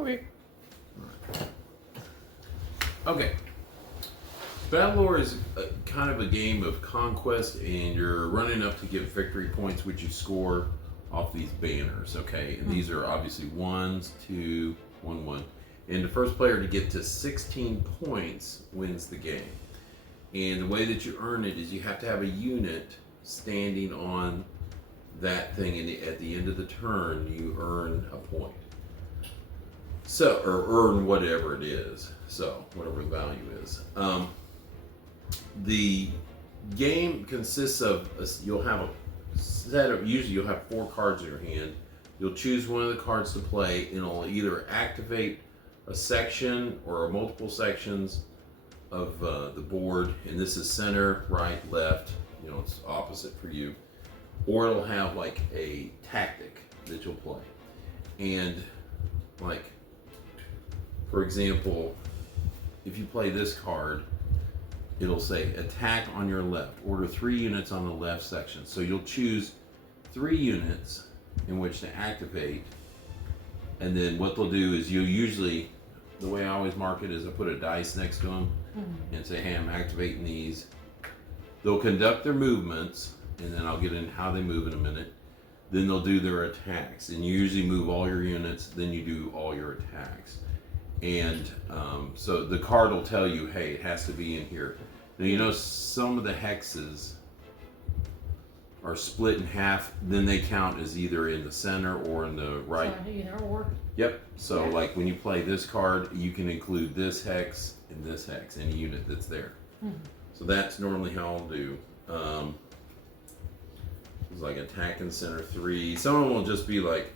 Okay. Okay. Battlelore is kind of a game of conquest, and you're running up to get victory points, which you score off these banners. Okay, and these are obviously 1, 2, 1, 1. And the first player to get to 16 points wins the game. And the way that you earn it is you have to have a unit standing on that thing, and at the end of the turn, you earn a point. So, or earn whatever it is. So, whatever the value is. The game consists of you'll have a set of, usually you'll have 4 cards in your hand. You'll choose one of the cards to play, and it'll either activate a section or multiple sections of the board, and this is center, right, left, it's opposite for you, or it'll have like a tactic that you'll play. And like, for example, if you play this card, it'll say attack on your left, order 3 units on the left section. So you'll choose 3 units in which to activate, and then what they'll do is you'll usually, the way I always mark it is I put a dice next to them and say, hey, I'm activating these. They'll conduct their movements, and then I'll get in how they move in a minute. Then they'll do their attacks, and you usually move all your units, then you do all your attacks. And so the card will tell you, hey, it has to be in here. Now, some of the hexes are split in half, then they count as either in the center or in the right. So either or. Yep. So like when you play this card, you can include this hex and this hex, any unit that's there. So that's normally how I'll do. It's like attack in center 3. Some of them will just be like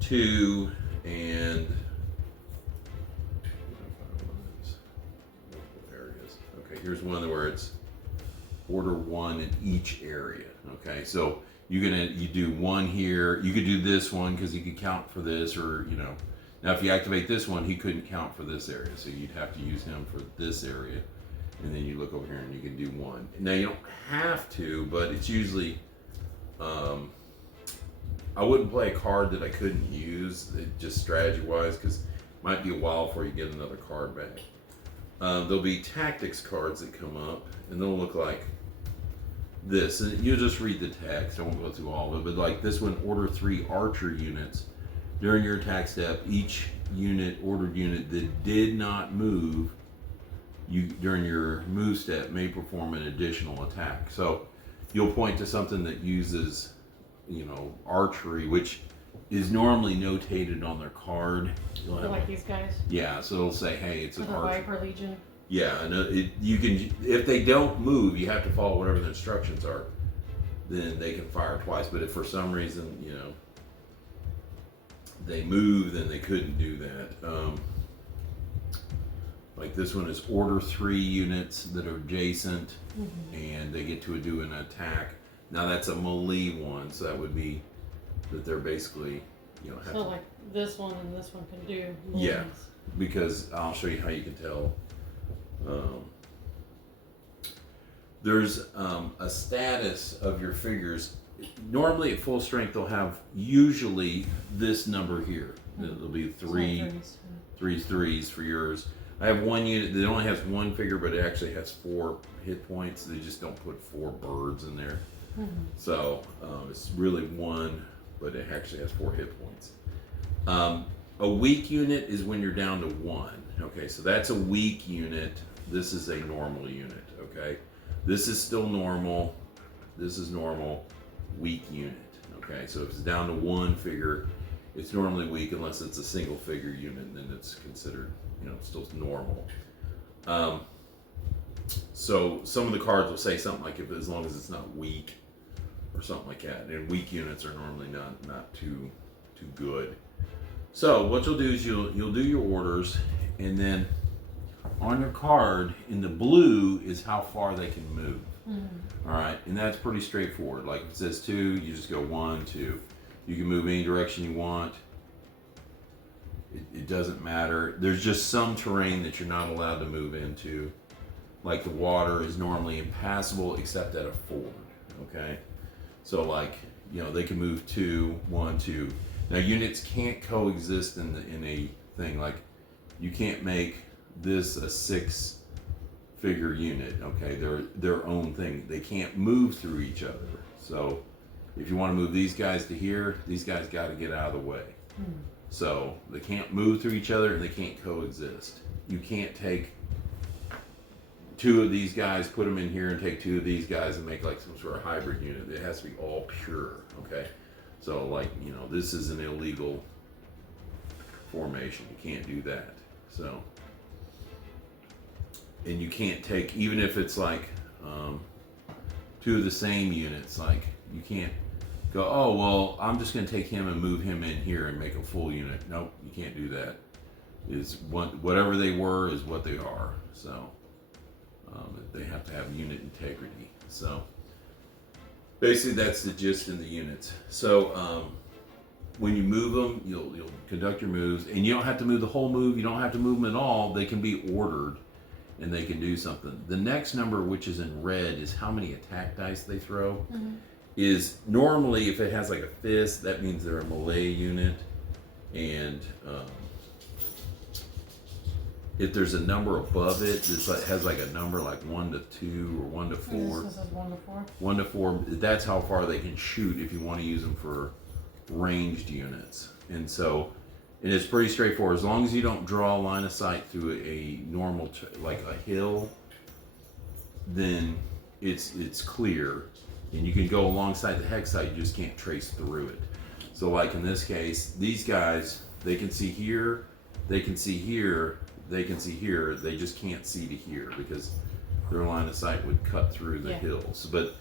2 and okay, here's one where it's order 1 in each area. Okay, so you do 1 here. You could do this one because you could count for this, or now if you activate this one, he couldn't count for this area, so you'd have to use him for this area. And then you look over here and you can do 1. Now you don't have to, but it's usually I wouldn't play a card that I couldn't use, just strategy wise, because it might be a while before you get another card back. There'll be tactics cards that come up, and they'll look like this. And you'll just read the text. I won't go through all of it, but like this one, order 3 archer units. During your attack step, each ordered unit that did not move during your move step may perform an additional attack. So you'll point to something that uses, archery, which is normally notated on their card. Like these guys? Yeah, so it'll say, hey, it's an the archer. Viper Legion? Yeah, and you can, if they don't move, you have to follow whatever the instructions are. Then they can fire twice. But if for some reason, they move, then they couldn't do that. Like this one is order 3 units that are adjacent, and they get to do an attack. Now that's a melee one, so that would be that they're basically, have so to, like this one and this one can do melees. Yeah, because I'll show you how you can tell. There's a status of your figures. Normally at full strength, they'll have usually this number here. It'll be 3, 3s for yours. I have one unit that only has 1 figure, but it actually has 4 hit points. They just don't put 4 birds in there. So it's really 1, but it actually has 4 hit points. A weak unit is when you're down to 1. Okay, so that's a weak unit. This is a normal unit. Okay, this is still normal. This is normal. Weak unit. Okay, so if it's down to 1 figure, it's normally weak unless it's a single figure unit, and then it's considered, still normal. So some of the cards will say something like, if as long as it's not weak, or something like that. And weak units are normally not too good. So what you'll do is you'll do your orders, and then on your card in the blue is how far they can move. All right, and that's pretty straightforward. Like if it says 2, you just go 1, 2. You can move any direction you want. It doesn't matter. There's just some terrain that you're not allowed to move into. Like the water is normally impassable except at a ford. Okay, so like they can move 2, 1, 2. Now units can't coexist in a thing. Like, you can't make this a 6-figure unit. Okay, they're their own thing. They can't move through each other. So, if you want to move these guys to here, these guys got to get out of the way. So they can't move through each other and they can't coexist. You can't take 2 of these guys, put them in here, and take 2 of these guys and make like some sort of hybrid unit. It has to be all pure. Okay, so like, you know, this is an illegal formation. You can't do that. So, and you can't take, even if it's like 2 of the same units, like you can't go, oh, well, I'm just going to take him and move him in here and make a full unit. Nope, you can't do that. Whatever they were is what they are. So they have to have unit integrity. So basically that's the gist in the units. So when you move them, you'll conduct your moves, and you don't have to move the whole move. You don't have to move them at all. They can be ordered, and they can do something. The next number, which is in red, is how many attack dice they throw. Is normally, if it has like a fist, that means they're a melee unit, and if there's a number above it, has like a number like 1 to 2 or 1 to 4. This is 1 to 4. 1 to 4. That's how far they can shoot if you want to use them for ranged units. And so, and it's pretty straightforward. As long as you don't draw a line of sight through a normal, like a hill, then it's clear. And you can go alongside the hex side, you just can't trace through it. So like in this case, these guys, they can see here, they can see here, they can see here, they just can't see to here because their line of sight would cut through the hills. But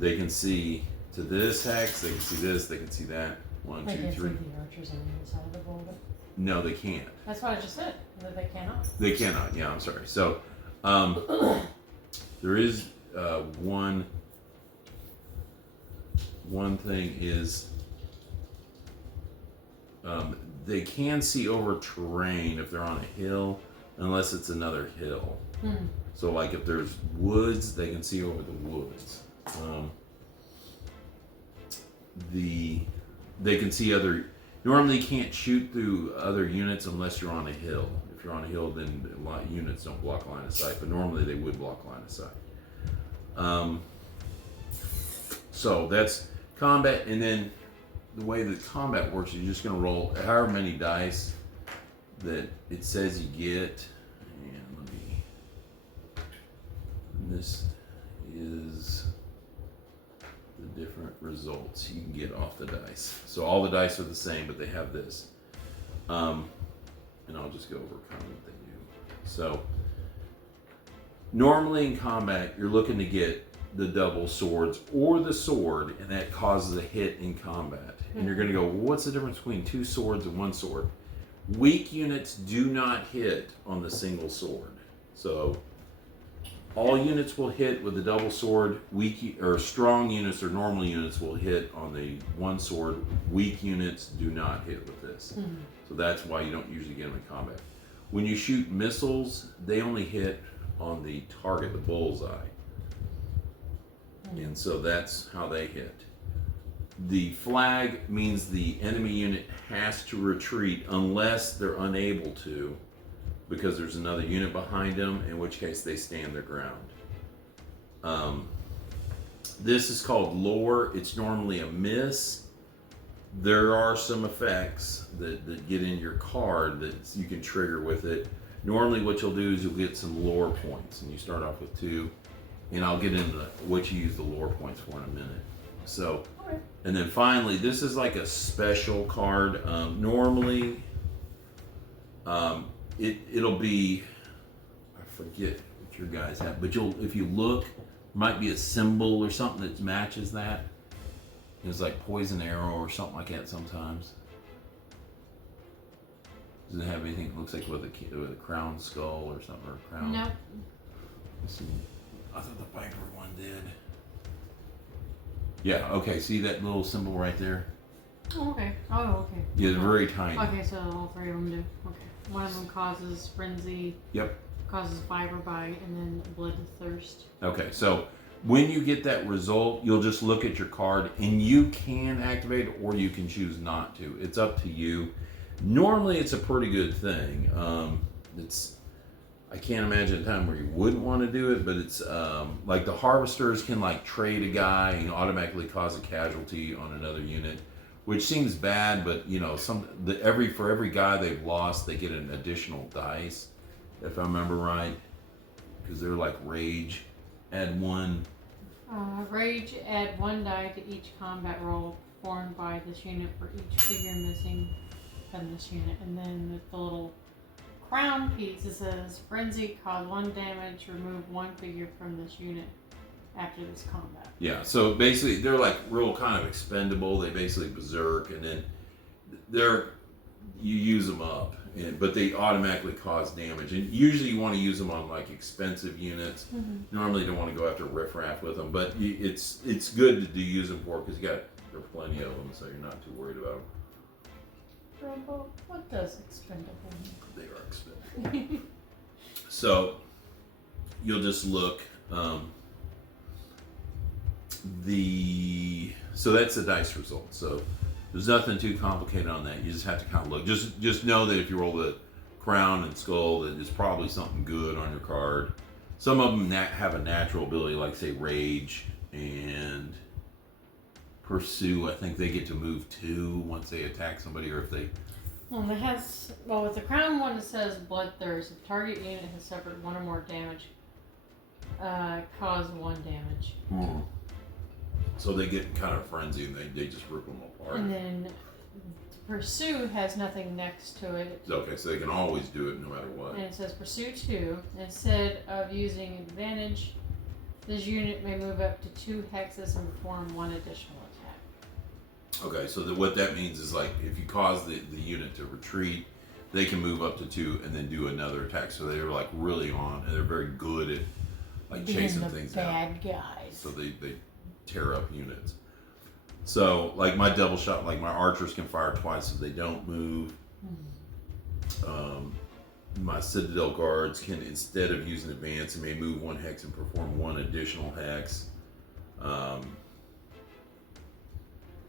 they can see to this hex, they can see this, they can see that. 1, 2, 3. They can see the archers on the inside of the bullet. No, they can't. That's what I just said, that they cannot. They cannot, yeah, I'm sorry. So there is one thing is they can see over terrain if they're on a hill, unless it's another hill. So like if there's woods, they can see over the woods. They can see other, normally you can't shoot through other units unless you're on a hill. If you're on a hill, then a lot of units don't block line of sight, but normally they would block line of sight. So that's combat, and then the way that combat works is you're just going to roll however many dice that it says you get. And this is the different results you can get off the dice. So all the dice are the same, but they have this. And I'll just go over kind of what they do. So normally in combat, you're looking to get the double swords or the sword, and that causes a hit in combat. And you're going to go, well, what's the difference between 2 swords and 1 sword? Weak units do not hit on the single sword. So all units will hit with the double sword. Weak or strong units or normal units will hit on the 1 sword. Weak units do not hit with this. So that's why you don't usually get them in combat. When you shoot missiles, they only hit on the target, the bullseye. And so that's how they hit. The flag means the enemy unit has to retreat unless they're unable to, because there's another unit behind them, in which case they stand their ground. This is called lore. It's normally a miss. There are some effects that get in your card that you can trigger with it. Normally what you'll do is you'll get some lore points, and you start off with 2. And I'll get into what you use the lore points for in a minute. So, and then finally, this is like a special card. Normally, it'll be, I forget what your guys have, but if you look, might be a symbol or something that matches that. It's like poison arrow or something like that sometimes. Does it have anything that looks like with a crown skull or something, or a crown? No. Let's see. I thought the Viper one did. Yeah, okay, see that little symbol right there? Oh, okay. Oh, okay. Yeah, it's very tiny. Okay, so all 3 of them do. Okay. One of them causes frenzy. Yep. Causes fiber bite, and then blood thirst. Okay, so when you get that result, you'll just look at your card, and you can activate it or you can choose not to. It's up to you. Normally, it's a pretty good thing. I can't imagine a time where you wouldn't want to do it, but it's like the harvesters can like trade a guy and automatically cause a casualty on another unit, which seems bad, but you know, for every guy they've lost, they get an additional dice, if I remember right, because they're like rage, add 1. Rage, add 1 die to each combat roll performed by this unit for each figure missing from this unit, and then with the little crown piece, it says frenzy, cause 1 damage, remove 1 figure from this unit after this combat. Yeah, so basically they're like real kind of expendable. They basically berserk, and then you use them up, but they automatically cause damage. And usually you want to use them on like expensive units. Mm-hmm. Normally you don't want to go after riffraff with them, but it's good to use them for because there are plenty of them, so you're not too worried about them. Robo, what does expendable mean? They are expendable. So you'll just look. So that's the dice result. So there's nothing too complicated on that. You just have to kind of look. Just know that if you roll the crown and skull, that there's probably something good on your card. Some of them have a natural ability, like say rage and pursue. I think they get to move 2 once they attack somebody, or if they. With the crown one, it says bloodthirst. If target unit has suffered 1 or more damage, cause 1 damage. So they get kind of frenzied and they just rip them apart. And then pursue has nothing next to it. Okay, so they can always do it no matter what. And it says pursue 2. Instead of using advantage, this unit may move up to 2 hexes and perform 1 additional attack. Okay, so what that means is like if you cause the unit to retreat, they can move up to 2 and then do another attack. So they're like really on, and they're very good at like chasing things out. Bad guys. So they tear up units. So like my double shot, like my archers can fire twice if they don't move. My citadel guards can, instead of using advance, they may move 1 hex and perform 1 additional hex.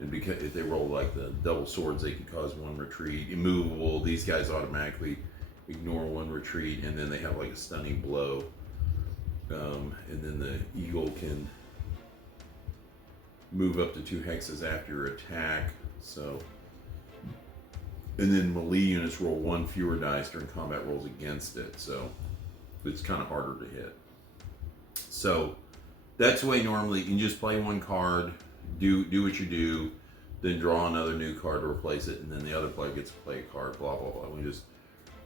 And because if they roll like the double swords, they can cause 1 retreat. Immovable, these guys automatically ignore 1 retreat, and then they have like a stunning blow. And then the eagle can move up to 2 hexes after your attack. So, and then melee units roll 1 fewer dice during combat rolls against it. So it's kind of harder to hit. So that's the way normally you can just play 1 card, do what you do, then draw another new card to replace it, and then the other player gets to play a card. Blah blah blah. We just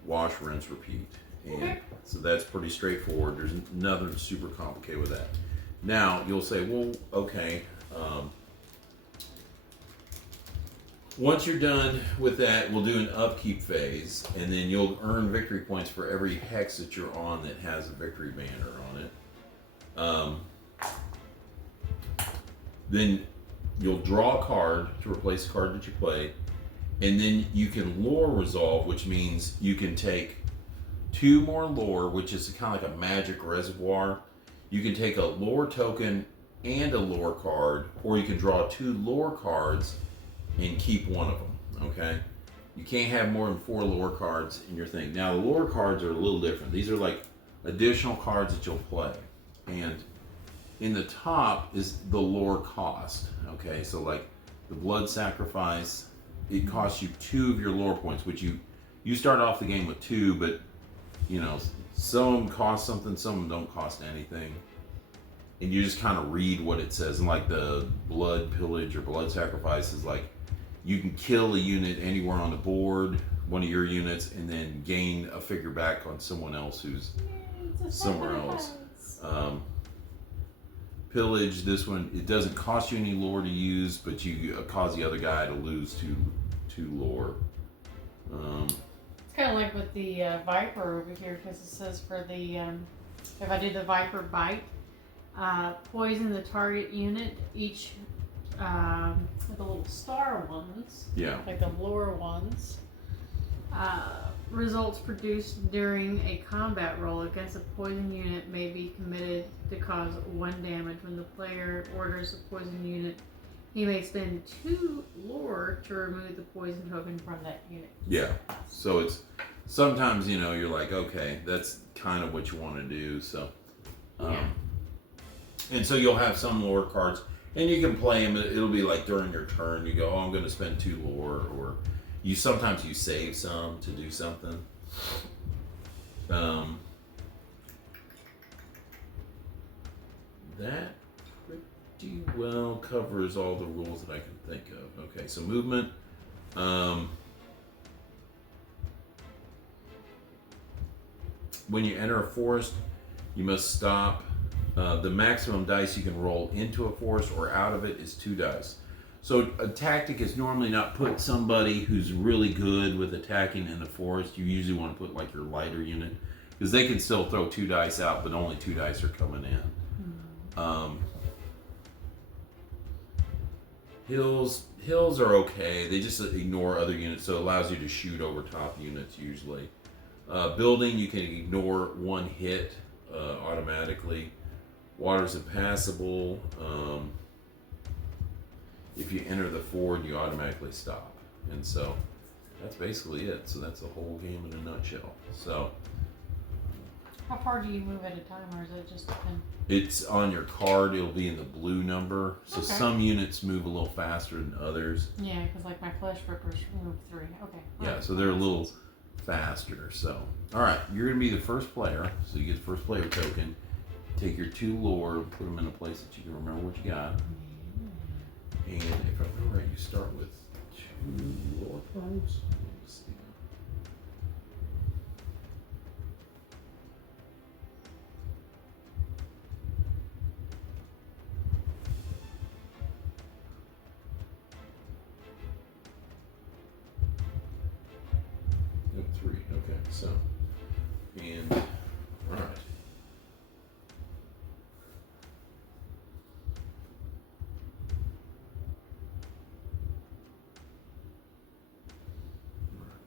wash, rinse, repeat. And so that's pretty straightforward. There's nothing super complicated with that. Now you'll say, well, okay. Once you're done with that, we'll do an upkeep phase, and then you'll earn victory points for every hex that you're on that has a victory banner on it. Then you'll draw a card to replace the card that you play, and then you can lore resolve, which means you can take 2 more lore, which is kind of like a magic reservoir. You can take a lore token and a lore card, or you can draw 2 lore cards and keep 1 of them, okay? You can't have more than 4 lore cards in your thing. Now, the lore cards are a little different. These are like additional cards that you'll play. And in the top is the lore cost, okay? So like the blood sacrifice, it costs you 2 of your lore points, which you start off the game with 2, but you know, some of them cost something, some of them don't cost anything. And you just kind of read what it says. And like the blood pillage or blood sacrifice is like, you can kill a unit anywhere on the board, one of your units, and then gain a figure back on someone else who's somewhere else. Pillage, this one, it doesn't cost you any lore to use, but you cause the other guy to lose two lore. It's kind of like with the Viper over here, because it says for the, if I do the Viper bite, poison the target unit, each, the little star ones, like the lore ones, results produced during a combat roll against a poison unit may be committed to cause 1 damage when the player orders the poison unit He may spend 2 lore to remove the poison token from that unit. Yeah. So it's sometimes you're like, okay, that's kind of what you want to do. So, and so you'll have some lore cards, and you can play them. It'll be like during your turn, you go, oh, I'm going to spend 2 lore, or sometimes you save some to do something. That pretty well covers all the rules that I can think of. Okay, so movement. When you enter a forest, you must stop. The maximum dice you can roll into a forest or out of it is 2 dice. So a tactic is normally not put somebody who's really good with attacking in the forest. You usually want to put like your lighter unit, because they can still throw 2 dice out, but only 2 dice are coming in. Hills are okay. They just ignore other units, so it allows you to shoot over top units usually. Building, you can ignore 1 hit automatically. Water's impassable. If you enter the ford, you automatically stop. And so that's basically it. So that's the whole game in a nutshell. So how far do you move at a time, or is it just depend? It's on your card. It'll be in the blue number. So Okay. some units move a little faster than others. Yeah, because like my flesh rippers move 3. Okay. Yeah, so they're a little faster. So, all right, you're gonna be the first player. So you get the first player token. Take your 2 lore, put them in a place that you can remember what you got. And if I remember right, you start with 2 lore cards. Let's see. Yep, 3. Okay, so and all right.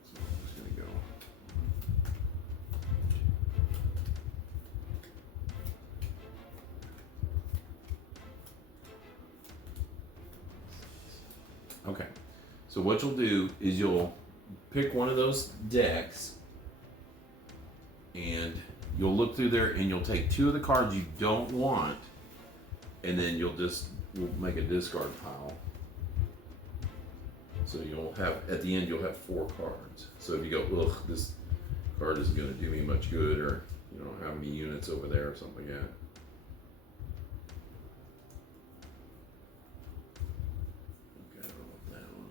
So I'm just gonna go. Okay. So what you'll do is you'll pick one of those decks, and you'll look through there, and you'll take 2 of the cards you don't want, and then we'll make a discard pile. So you'll have, at the end, you'll have 4 cards. So if you go, ugh, this card isn't going to do me much good, or you don't have any units over there or something like that. Okay, I don't want that one.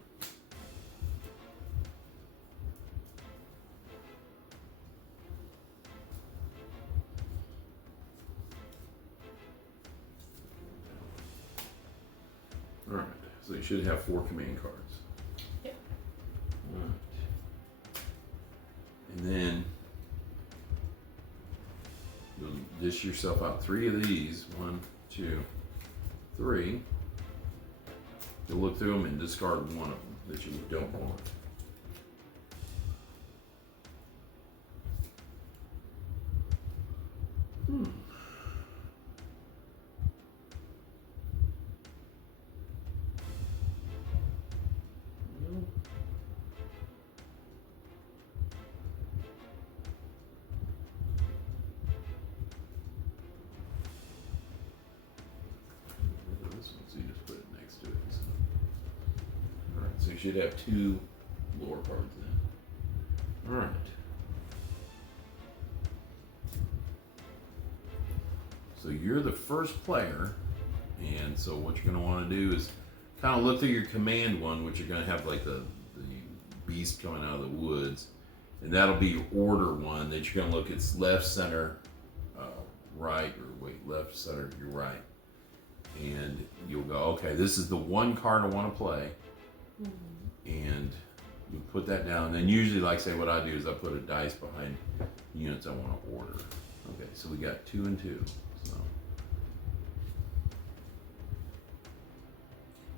All right, so you should have 4 command cards. Yep. All right. And then you'll dish yourself out 3 of these. 1, 2, 3. You'll look through them and discard one of them that you don't want. So you just put it next to it. All right, so you should have 2 lore cards then. All right. So you're the first player, and so what you're going to want to do is kind of look through your command one, which you're going to have like the beast coming out of the woods, and that'll be your order one that you're going to look at left, center, right, or wait, left, center, your right. And you'll go, okay, this is the 1 card I want to play. And you put that down. And then usually, like say, what I do is I put a dice behind units I want to order. Okay, so we got 2 and 2. So.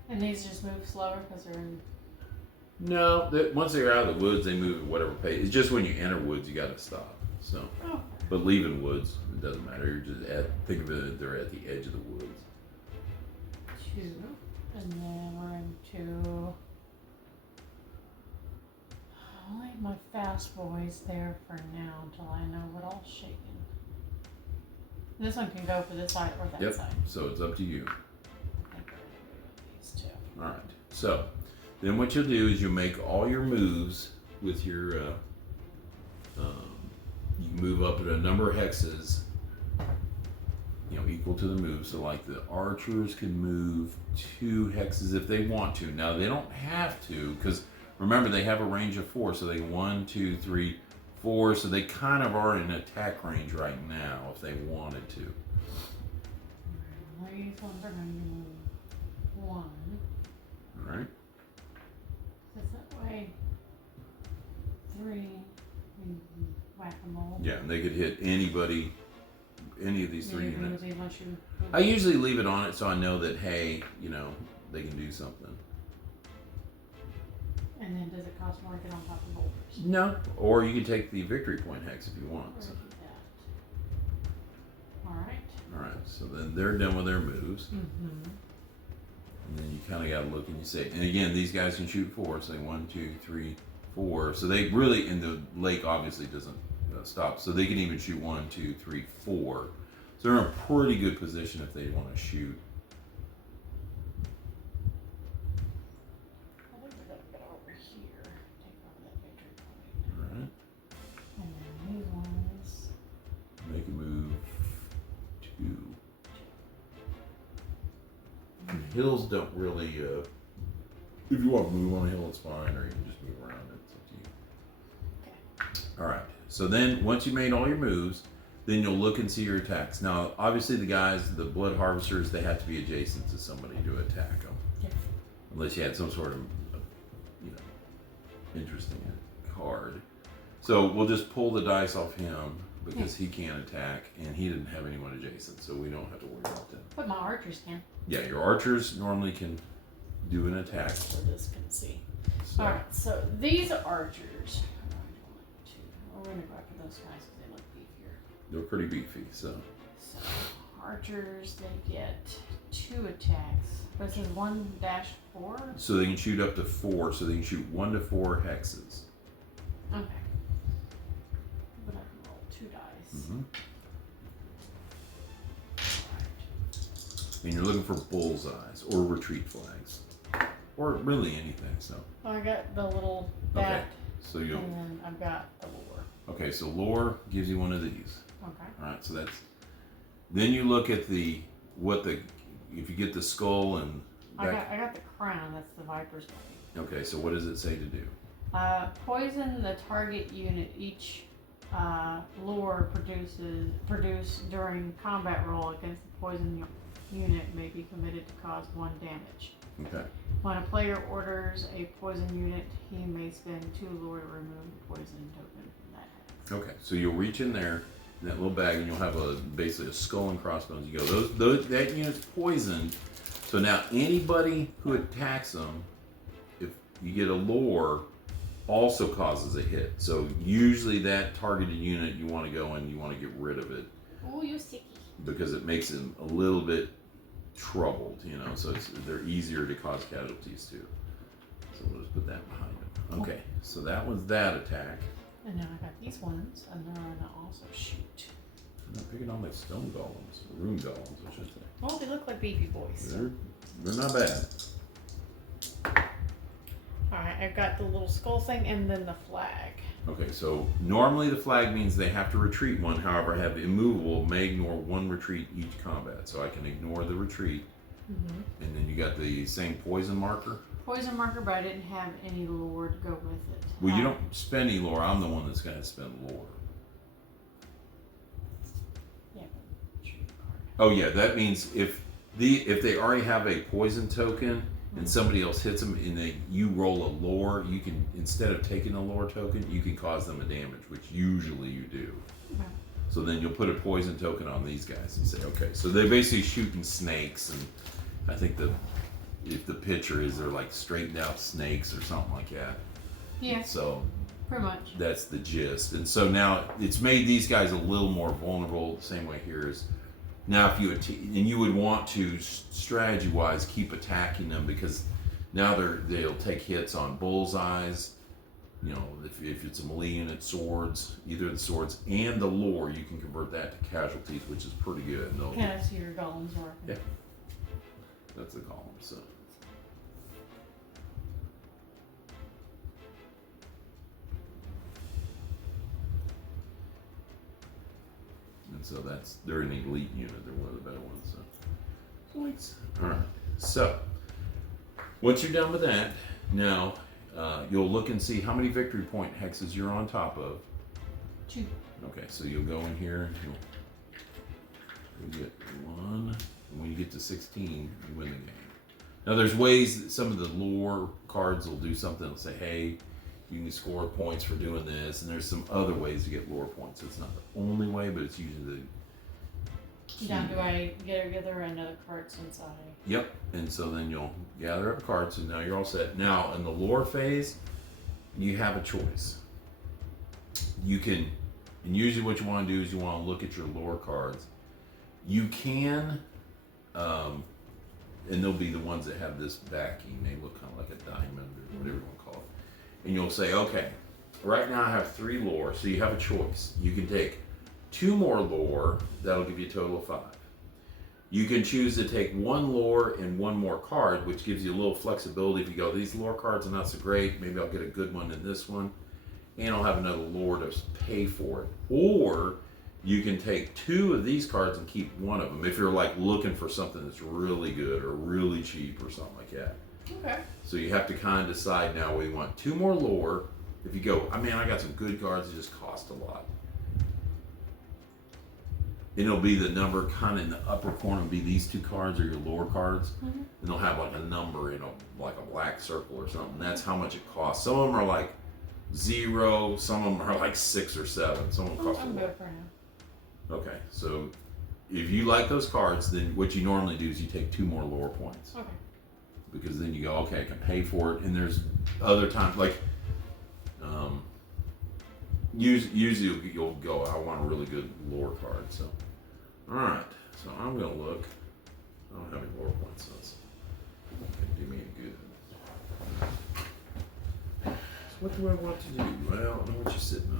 And these just move slower because they're in. No, once they're out of the woods, they move at whatever pace. It's just when you enter woods, you got to stop. So, Oh. but leaving woods, it doesn't matter. You're just think of it, they're at the edge of the woods. 2. And then we're into. I'll leave my fast boys there for now until I know what all's shaking. This one can go for this side or that Yep. side. So it's up to you. I think we're gonna go with these two. All right. So then what you'll do is you make all your moves with your. You move up at a number of hexes. Equal to the move. So like the archers can move 2 hexes if they want to. Now they don't have to because remember they have a range of 4. So they 1, 2, 3, 4. So they kind of are in attack range right now if they wanted to. These ones are going to move 1. All right. Because that way 3 whack-a-mole. Yeah, and they could hit anybody, any of these 3 units. Unless you I usually leave it on it so I know that, hey, they can do something. And then does it cost more to get on top of boulders? No. Or you can take the victory point hex if you want. Or So. do that. Alright. Alright, so then they're done with their moves. Mm-hmm. And then you kind of got to look and you say, and again, these guys can shoot 4. Say 1, 2, 3, 4. So they really, and the lake obviously doesn't stop. So they can even shoot 1, 2, 3, 4. So they're in a pretty good position if they want to shoot. I think we're going to go over here. Take over that victory point. Alright. And then these ones. Make a move 2. Hills don't really, if you want to move on a hill, it's fine, or you can just move around it. It's up to you. Okay. Alright, so then once you made all your moves, then you'll look and see your attacks. Now, obviously the guys, the blood harvesters, they have to be adjacent to somebody to attack them. Yeah. Unless you had some sort of, interesting card. So we'll just pull the dice off him because he can't attack and he didn't have anyone adjacent, so we don't have to worry about that. But my archers can. Yeah, your archers normally can do an attack. So this can see. So, Alright, so these archers. We're going to go after those guys because they look beefier. they're pretty beefy, so. So, archers, they get 2 attacks. But it says 1-4? So they can shoot up to 4, so they can shoot 1 to 4 hexes. Okay. But I can roll 2 dice. Mm-hmm. Alright. And you're looking for bullseyes or retreat flags. Or really anything, so. I got the little Okay. bat, So you'll. and then I've got the lure. Okay, so lore gives you one of these. Okay. Alright, so that's. Then you look at if you get the skull and. I got the crown, that's the Viper's blade. Okay, so what does it say to do? Poison the target unit each lure produce during combat roll against the poison unit may be committed to cause 1 damage. Okay. When a player orders a poison unit, he may spend 2 lure to remove the poison token from that hex. Okay, so you'll reach in there in that little bag and you'll have basically a skull and crossbones. You go, that unit's poisoned. So now anybody who attacks them, if you get a lore, also causes a hit. So usually that targeted unit you want to go and you want to get rid of it Oh, you sicky. because it makes them a little bit troubled, so they're easier to cause casualties to. So we'll just put that behind them. Okay, so that was that attack. And now I got these ones, and they're gonna also shoot. I'm not picking on like stone golems, or rune golems, I should say. Well, they look like beefy boys. They're not bad. Alright, I've got the little skull thing and then the flag. Okay, so normally the flag means they have to retreat 1. However, have immovable may ignore 1 retreat each combat. So I can ignore the retreat. Mm-hmm. And then you got the same poison marker. Poison marker, but I didn't have any lure to go with it. Well, you don't spend any lore. I'm the one that's going to spend lore. Yeah, but shoot a card. Oh yeah, that means if they already have a poison token and somebody else hits them and you roll a lore, you can, instead of taking a lore token, you can cause them a damage, which usually you do. Okay. So then you'll put a poison token on these guys and say, okay, so they're basically shooting snakes, and I think if the picture is they're like straightened out snakes or something like that. Yeah, So pretty much. that's the gist. And so now it's made these guys a little more vulnerable. The same way here is Now, if you and you would want to strategy-wise keep attacking them because now they'll take hits on bullseyes. You know, if it's a melee unit, swords, either the swords and the lore, you can convert that to casualties, which is pretty good. And Can I see your golems working? Yeah, that's the column. So. And so they're an elite unit. They're one of the better ones. So. Points. All right. So once you're done with that, now you'll look and see how many victory point hexes you're on top of. 2. Okay, so you'll go in here. You'll get 1. And when you get to 16, you win the game. Now there's ways that some of the lore cards will do something. They'll say, hey, you can score points for doing this, and there's some other ways to get lore points. It's not the only way, but it's usually the key. Now, do I gather another card since I... Yep, and so then you'll gather up cards, and now you're all set. Now, in the lore phase, you have a choice. You can, and usually what you want to do is you want to look at your lore cards. You can, and they'll be the ones that have this backing. They look kind of like a diamond or whatever you want to call it. And you'll say, okay, right now I have 3 lore, so you have a choice. You can take 2 more lore, that'll give you a total of 5. You can choose to take 1 lore and 1 more card, which gives you a little flexibility. If you go, these lore cards are not so great, maybe I'll get a good one in this one, and I'll have another lore to pay for it. Or you can take 2 of these cards and keep 1 of them if you're like looking for something that's really good or really cheap or something like that. Okay. So you have to kind of decide now whether you want 2 more lore. If you go, I mean, I got some good cards that just cost a lot. And it'll be the number kind of in the upper corner. It'll be these 2 cards are your lore cards. Mm-hmm. And they'll have like a number in like a black circle or something. That's how much it costs. Some of them are like 0. Some of them are like 6 or 7. Some of them cost a lot. I'm good for now. Okay, so if you like those cards, then what you normally do is you take 2 more lore points. Okay. Because then you go, okay, I can pay for it. And there's other times, like, usually you'll go, I want a really good lore card. So, all right. So I'm going to look. I don't have any lore points, so it's not going to do me any good. So what do I want to do? Well, I don't know what you're sitting on.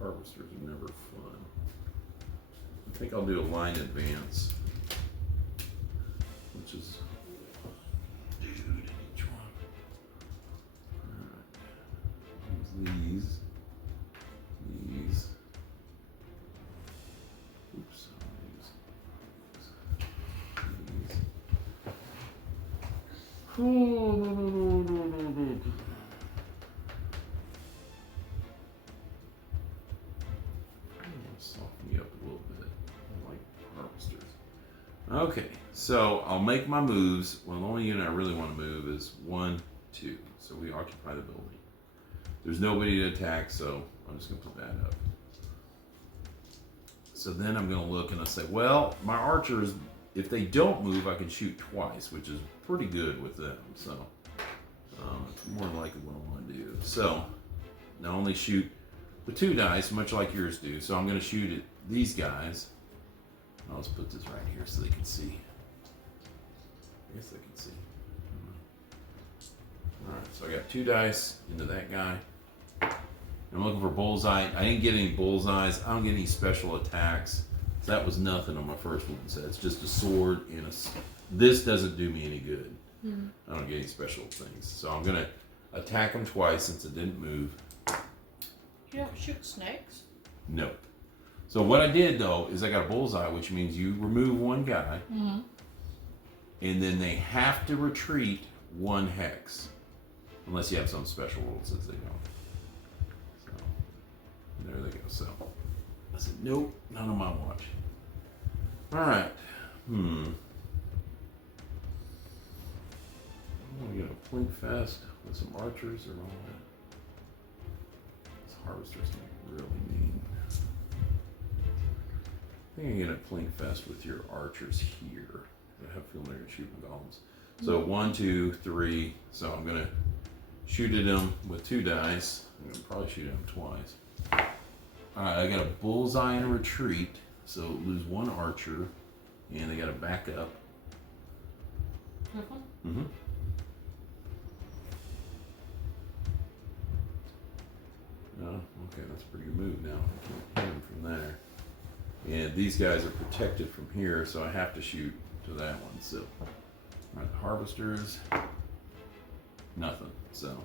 Harvesters are never fun. I think I'll do a line advance, which is dude in each one. Alright. These. Oops. These. Oh, no. Soften you up a little bit. I like harvesters. Okay, so I'll make my moves. Well, the only unit I really want to move is 1, 2. So we occupy the building. There's nobody to attack, so I'm just going to put that up. So then I'm going to look and I'll say, well, my archers, if they don't move, I can shoot twice, which is pretty good with them. So more than likely what I want to do. So not only shoot with 2 dice, much like yours do. So I'm going to shoot at these guys. I'll just put this right here so they can see. I guess they can see. Alright, so I got 2 dice into that guy. I'm looking for bullseye. I didn't get any bullseyes. I don't get any special attacks. So that was nothing on my first one. So it's just a sword and a... This doesn't do me any good. Mm-hmm. I don't get any special things. So I'm going to attack them twice since it didn't move. You don't shoot snakes? Nope. So what I did though is I got a bullseye, which means you remove 1 guy, mm-hmm. and then they have to retreat 1 hex, unless you have some special rule that says they don't. So there they go. So I said, nope, not on my watch. All right. I'm gonna get a plink fest with some archers and all that. Harvesters can be really mean. I think you're gonna fling fest with your archers here. I have a feeling they're gonna shoot the golems. So 1, 2, 3. So I'm gonna shoot at them with 2 dice. I'm gonna probably shoot at them twice. Alright, I got a bullseye and a retreat. So lose 1 archer. And they gotta back up. Mm-hmm. Oh, okay, that's a pretty good move now. I can't hit him from there. And these guys are protected from here, so I have to shoot to that one. So, alright, the harvesters, nothing. So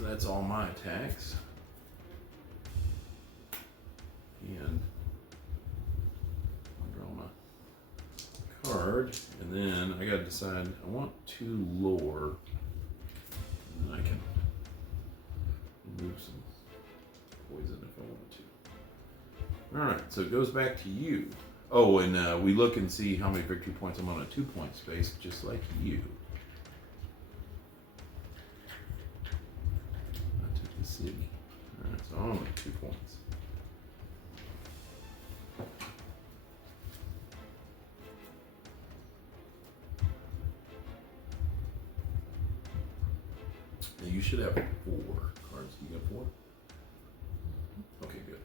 that's all my attacks. And I'm drawing a card, and then I gotta decide. I want 2 lore, and then I can remove some poison if I want to. Alright, so it goes back to you. Oh, and we look and see how many victory points I'm on a 2-point space, just like you. I took the city. Alright, so I'm on 2 points. Now you should have 4 cards. You got 4? Okay, good.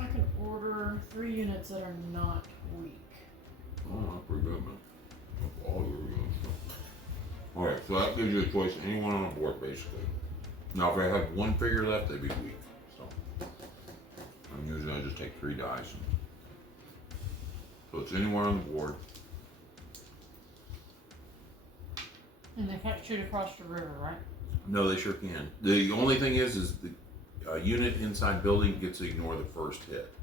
I can order 3 units that are not weak. Oh, that's pretty good, man. That's all you're doing. Alright, so that gives you a choice of anyone on the board, basically. Now, if I have 1 figure left, they'd be weak. So, I'm usually I just take 3 dice. So it's anywhere on the board. And they can't shoot across the river, right? No, they sure can. The only thing is the unit inside building gets to ignore the first hit.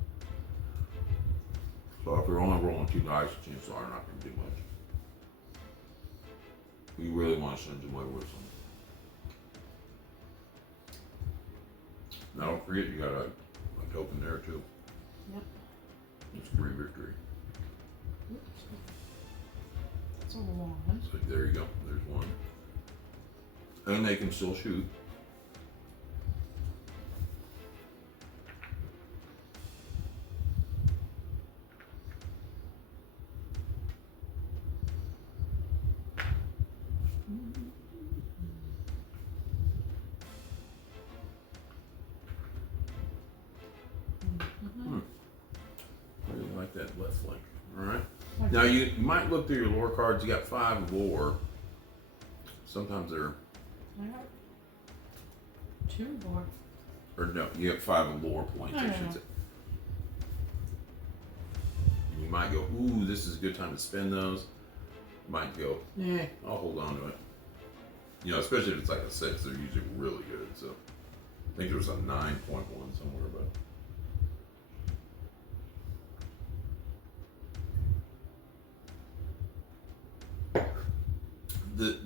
So if you're only rolling 2 dice, chances are not going to do much. You really want to send them away with some. Now don't forget you got a token there too. Yep. It's 3 victory. Oops. That's a long one. So there you go. There's 1. And they can still shoot. I really like that left flank. Alright. Now you might look through your lore cards. You got 5 lore. Sometimes they're. I got 2 more. Or no, you have 5 lore points, I should say. And you might go, ooh, this is a good time to spend those. You might go, I'll hold on to it. You know, especially if it's like a 6, they're usually really good. So I think there was a 9.1 somewhere, but.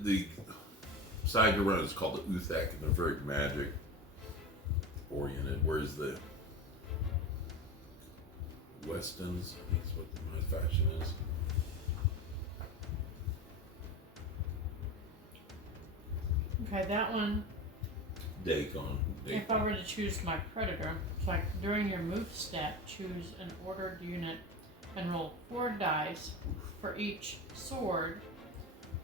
The side you're running is called the Uthek, and they're very magic oriented, whereas the Westons, I think is what my faction is. Okay, that one. Dagon. If I were to choose my predator, it's like during your move step, choose an ordered unit and roll 4 dice for each sword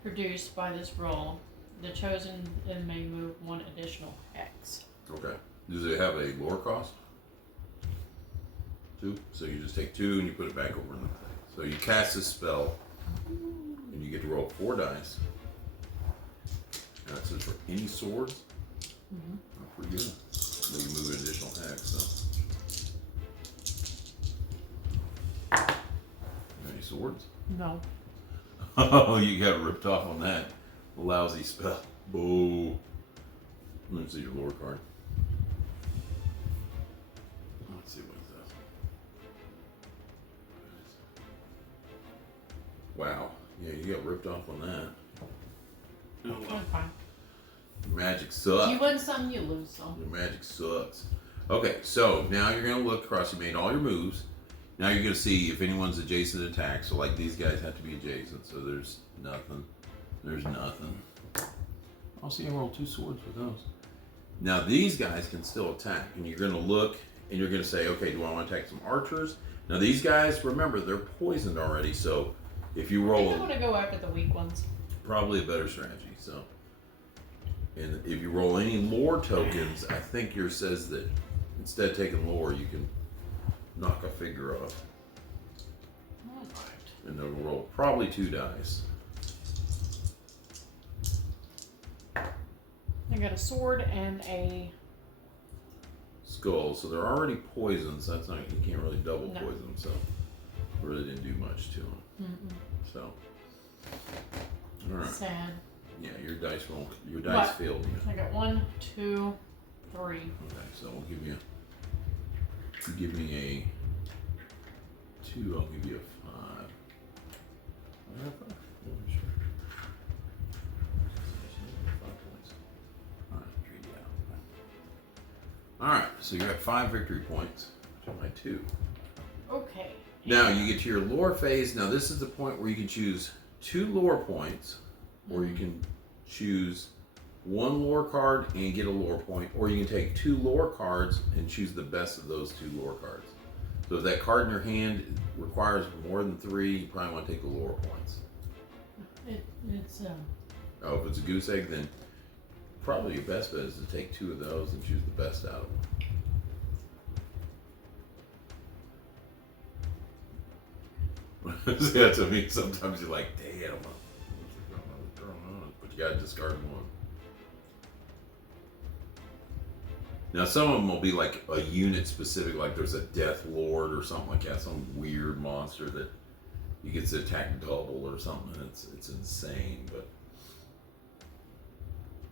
produced by this roll. The chosen then may move 1 additional hex. Okay. Does it have a lore cost? 2? So you just take 2 and you put it back over in the thing. So you cast this spell and you get to roll 4 dice. And that says for any swords. Mm-hmm. Oh, pretty good. Then you move an additional hex. So. Any swords? No. Oh, you got ripped off on that lousy spell. Boo. Let me see your lore card. Let's see what it says. Wow. Yeah, you got ripped off on that. Oh, well. That's fine. Your magic sucks. You win some, you lose some. Your magic sucks. Okay, so now you're going to look across. You made all your moves. Now you're going to see if anyone's adjacent to attack. So, like, these guys have to be adjacent. So there's nothing. There's nothing. I'll see you roll 2 swords with those. Now, these guys can still attack. And you're going to look and you're going to say, okay, do I want to attack some archers? Now, these guys, remember, they're poisoned already. So if you roll... I want to go after the weak ones. Probably a better strategy. So, and if you roll any lore tokens, I think yours says that instead of taking lore, you can knock a figure off. All right. And they'll roll probably 2 dice. I got a sword and a Skull. So they're already poisoned. So that's not, you can't really double No. poison them. So really didn't do much to them. Mm-mm. So, all right. Sad. Yeah, your dice roll. Your dice What? failed you. I got 1, 2, 3. Okay, so we'll give you. If you give me a 2, I'll give you a 5. I have 5. Yeah, sure. 5 points. Alright, trade you out. Alright, so you're at 5 victory points. To my 2. Okay. Now you get to your lore phase. Now this is the point where you can choose 2 lore points, or you can choose 1 lore card and get a lore point, or you can take 2 lore cards and choose the best of those 2 lore cards. So if that card in your hand requires more than 3, you probably want to take the lore points. It's Oh, if it's a goose egg, then probably your best bet is to take 2 of those and choose the best out of them. See, that's what I mean. Sometimes you're like, damn, but you gotta discard 1. Now, some of them will be like a unit specific, like there's a Death Lord or something like that, some weird monster that you get to attack double or something. It's insane, but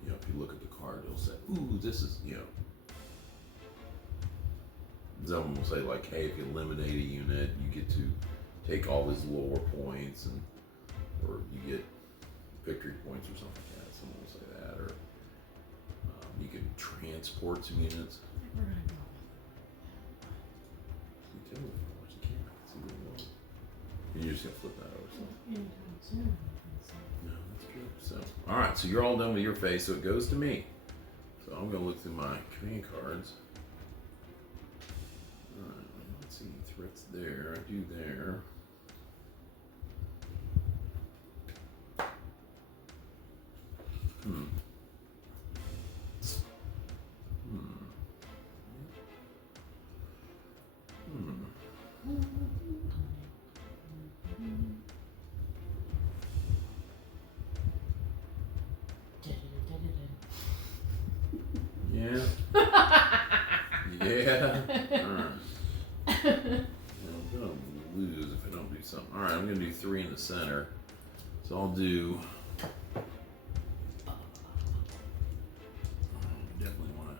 you know, if you look at the card, it'll say, "Ooh, this is," you know. Some of them will say like, "Hey, if you eliminate a unit, you get to take all his lower points, and or you get victory points or something like that." Someone will say that, or you can transport some units. we're gonna go. You tell me if I watch the camera, I can see what it was. And you're just gonna flip that over. So. Anytime soon. No, that's good. So, all right. So you're all done with your phase. So it goes to me. So I'm gonna look through my command cards. All right. Let's see threats there. I do there. Yeah. Yeah. Alright. I'm gonna lose if I don't do something. Alright, I'm gonna do 3 in the center. So I'll do. Definitely want to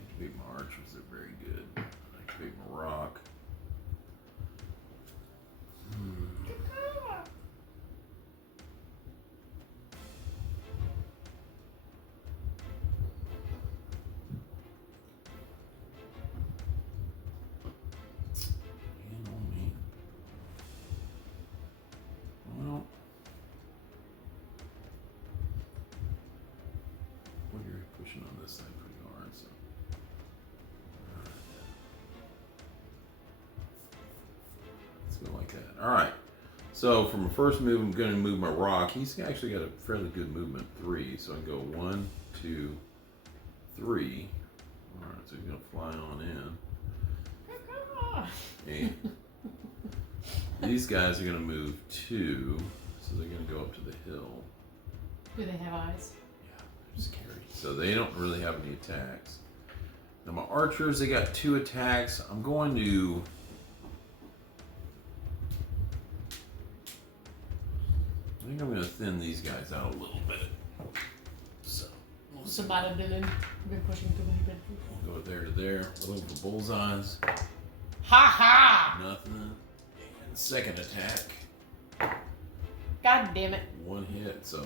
activate my archers. They're very good. Activate my rock. Well, you're pushing on this side pretty hard, so. Let's go like that. Alright. So from a first move, I'm going to move my rock. He's actually got a fairly good movement, 3. So I can go 1, 2, 3. Alright, so he's going to fly on in. And these guys are going to move 2. So they're going to go up to the hill. Do they have eyes? Yeah, they're scary. So they don't really have any attacks. Now my archers, they got 2 attacks. I'm going to... I think I'm going to thin these guys out a little bit. So, we'll see. Somebody didn't. I've been pushing too many bits. We'll go there to there. Looking for bullseyes. Ha ha! Nothing. And second attack. God damn it. 1 hit. So,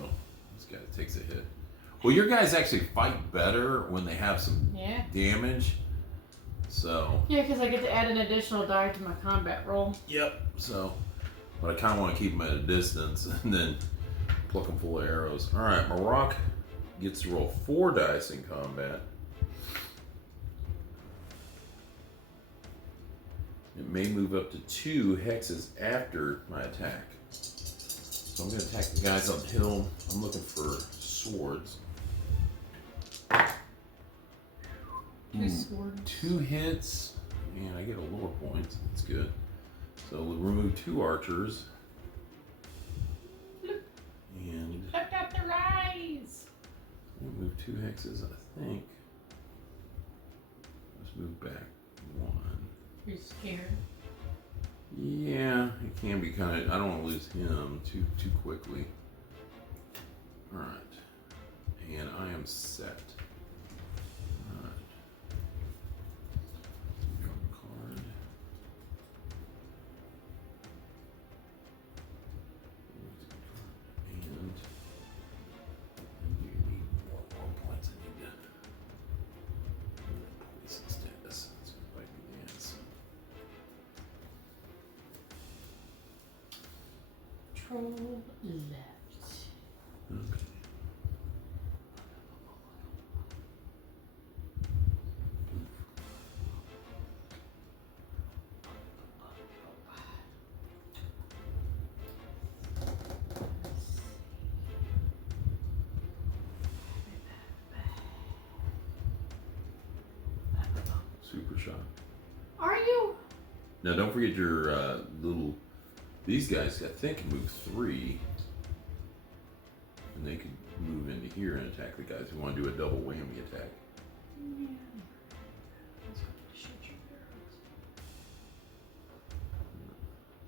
these guy that takes a hit. Well, your guys actually fight better when they have some damage. So. Yeah, because I get to add an additional die to my combat roll. Yep. So, but I kind of want to keep them at a distance and then pluck them full of arrows. All right, my rock gets to roll 4 dice in combat. It may move up to 2 hexes after my attack. So I'm going to attack the guys uphill. I'm looking for swords. 2 swords. 2 hits, and I get a lower point. So that's good. So we'll remove 2 archers. And lift up the rise. We'll move 2 hexes, I think. Let's move back 1. You're scared? Yeah, it can be kind of. I don't want to lose him too quickly. All right, and I am set. All right. Draw a card. And you need more points. I need poison status. Let's go back to dance. Control left. Okay. Super shot. Are you? Now don't forget your little. These guys, I think, can move 3, and they can move into here and attack the guys who want to do a double whammy attack. Yeah. Shoot your arrows.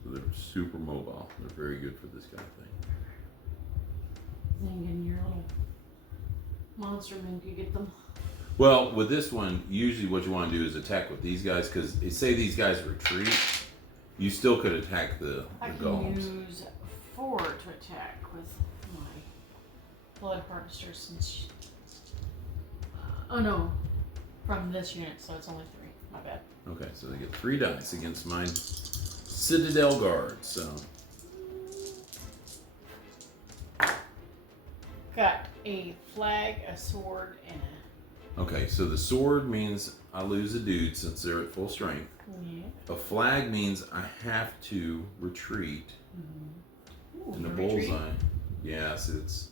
So they're super mobile. They're very good for this kind of thing. Then your little monster men could get them. Well, with this one, usually what you want to do is attack with these guys, because say these guys retreat, you still could attack the golems. I can use 4 to attack with my blood harvester since. Oh no, from this unit, so it's only 3. My bad. Okay, so they get 3 dice against my Citadel Guard. So got a flag, a sword, and okay, so the sword means I lose a dude since they're at full strength. Yeah. A flag means I have to retreat. Mm-hmm. Ooh, And the retreat. bullseye. Yes, it's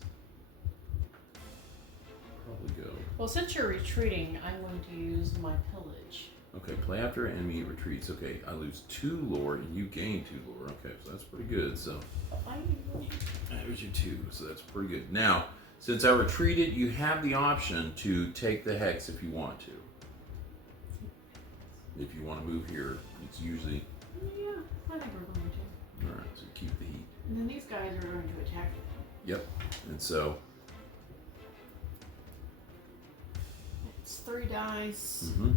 probably go. Well, since you're retreating, I'm going to use my pillage. Okay, play after enemy retreats. Okay, I lose 2 lore and you gain 2 lore. Okay, so that's pretty good. So there's your 2, so that's pretty good. Now, since I retreated, you have the option to take the hex if you want to. If you want to move here, it's usually. Yeah, I think we're going to. All right, so keep the heat. And then these guys are going to attack. Yep, and so. It's 3 dice. Mm-hmm.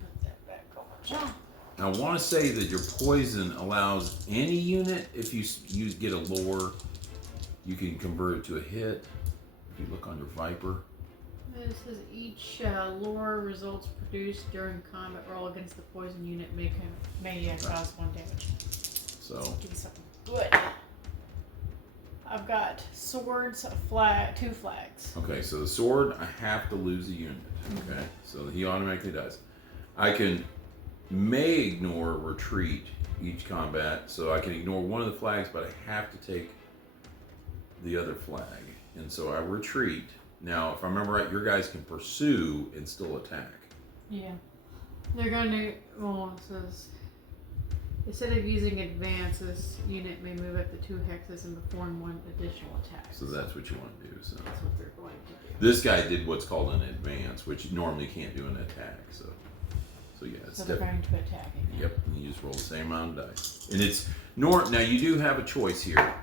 Put that back on. Jump. I want to say that your poison allows any unit, if you get a lore, you can convert it to a hit. If you look on your Viper. This says each lore results produced during combat roll against the poison unit may cause 1 damage. So. Give me something good. I've got swords, a flag, 2 flags. Okay, so the sword, I have to lose a unit. Okay, so he automatically does. I may ignore retreat each combat, so I can ignore one of the flags, but I have to take the other flag. And so I retreat. Now, if I remember right, your guys can pursue and still attack. Yeah. They're going to, well, it says, instead of using advance, this unit may move up to 2 hexes and perform 1 additional attack. So that's what you want to do. So that's what they're going to do. this guy did what's called an advance, which you normally can't do an attack. So yeah, it's So they're going to attack again. Yep, and you just roll the same amount of dice. And it's now you do have a choice here.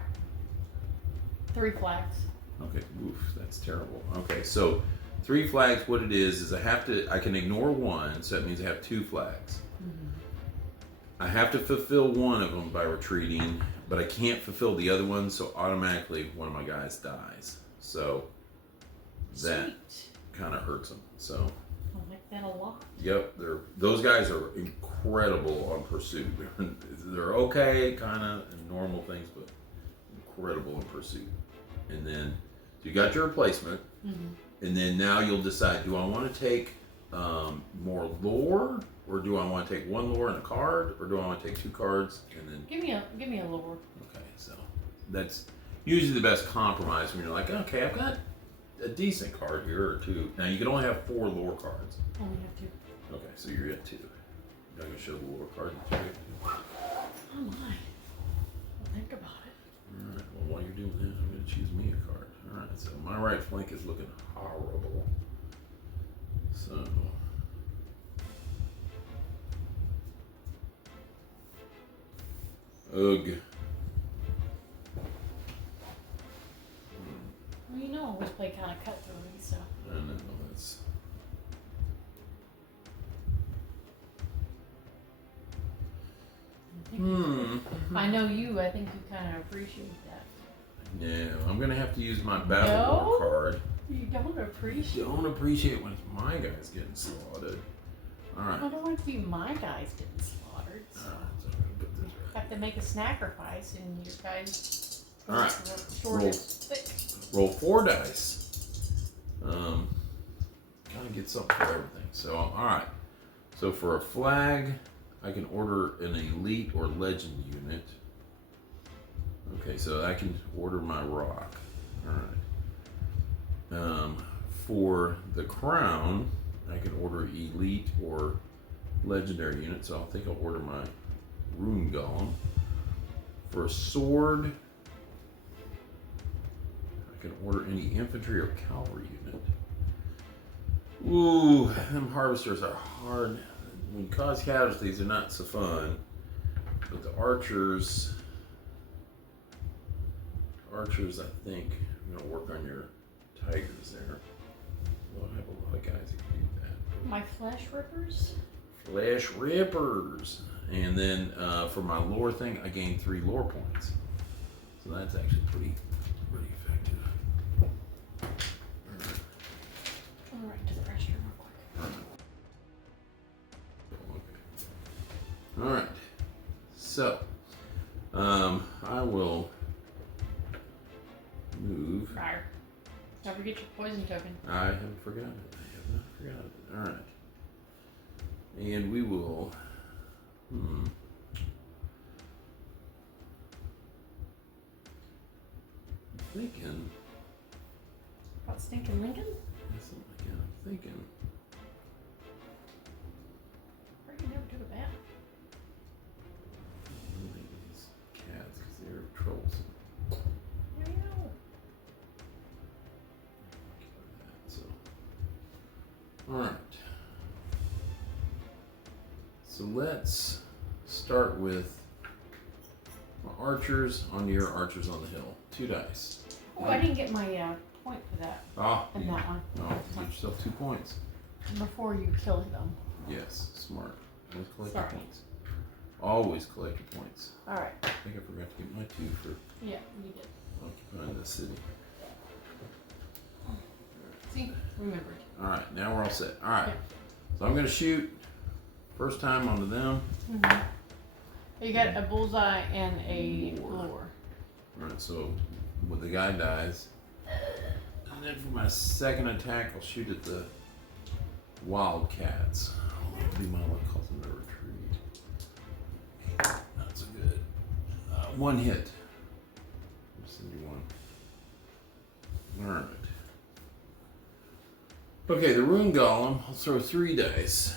3 flags. Okay, oof, that's terrible. Okay, so 3 flags, what it is I can ignore 1, so that means I have 2 flags. Mm-hmm. I have to fulfill one of them by retreating, but I can't fulfill the other one, so automatically one of my guys dies. So that kind of hurts them. So I like that a lot. yep, those guys are incredible on pursuit. They're okay, kind of normal things, but incredible in pursuit. And then so you got your replacement, and then now you'll decide: do I want to take more lore, or do I want to take one lore and a card, or do I want to take 2 cards and then? Give me a lore. Okay, so that's usually the best compromise when you're like, okay, I've got a decent card here or 2. Now you can only have 4 lore cards. Only have 2. Okay, so you're at 2. I'm gonna show the lore card that you get. Oh my. Well, think about it. All right. Well, while you're doing that, I'm gonna choose me a card. All right. So my right flank is looking horrible. So. Ugh. Well, you know, I always play kind of cutthroat, so. I know that's. I know you. I think you kind of appreciate that. No, I'm gonna have to use my Battlelore card. You don't appreciate. Don't appreciate when my guys getting slaughtered. All right. I don't want to see my guys getting slaughtered. So. So I'm gonna put this right. Have to make a sacrifice, and your guys. All right. Sword Roll. is thick. Roll 4 dice. Gotta get something for everything. So, all right. So for a flag, I can order an elite or legend unit. Okay, so I can order my rock. All right. For the crown, I can order elite or legendary unit. So I think I'll order my rune golem. For a sword, I can order any infantry or cavalry unit. Ooh, them harvesters are hard. When you cause casualties, they're not so fun. But the archers, I think, I'm gonna work on your tigers there. We don't have a lot of guys that can do that. My flesh rippers. Flesh rippers. And then for my lore thing, I gain 3 lore points. So that's actually pretty effective. All right, to the restroom real quick. Okay. All right. So, I will move. Rawr. Don't forget your poison token. I haven't forgotten it. I have not forgotten it. All right. And we will. I'm thinking. About stinking Lincoln? That's something like that. I'm thinking. Or you never took a bath. These cats, because they're troublesome. I know. So, all right. So let's start with my archers on your archers on the hill. 2 dice. Oh, I didn't get my point for that. Ah, In that one. No, give yourself 2 points. Before you killed them. Yes, smart. Always collect Sorry. your points. Always collect your points. Alright. I think I forgot to get my 2 for Yeah, you did. occupying the city. See? Remembered. Alright, now we're all set. Alright. Yeah. So I'm going to shoot first time onto them. You got a bullseye and a lure. Alright, so when the guy dies, and then for my second attack, I'll shoot at the wildcats. That'll be my luck, cause them to retreat. Not so good. 1 hit. 71. Alright. Okay, the rune golem, I'll throw 3 dice.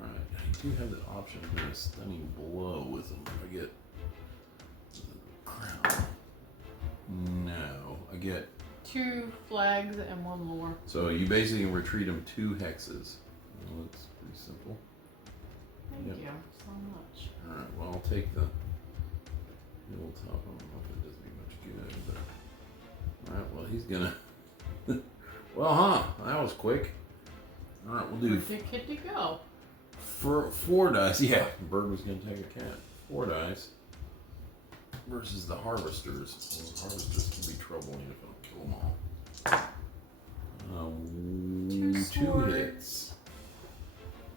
Alright, I do have the option for a stunning blow with them if I get the crown. No, I get 2 flags and 1 lure. so you basically retreat them 2 hexes. Well, that's pretty simple. Thank Yep. you so much. Alright, well I'll take the old top. I don't know if it does me much good, but alright, well he's gonna well that was quick. Alright, we'll do Where'd the kitty go? For 4 dice, yeah, Bird was going to take a cat. 4 dice versus the harvesters. Well, the harvesters can be troubling if I don't kill them all. 2 hits.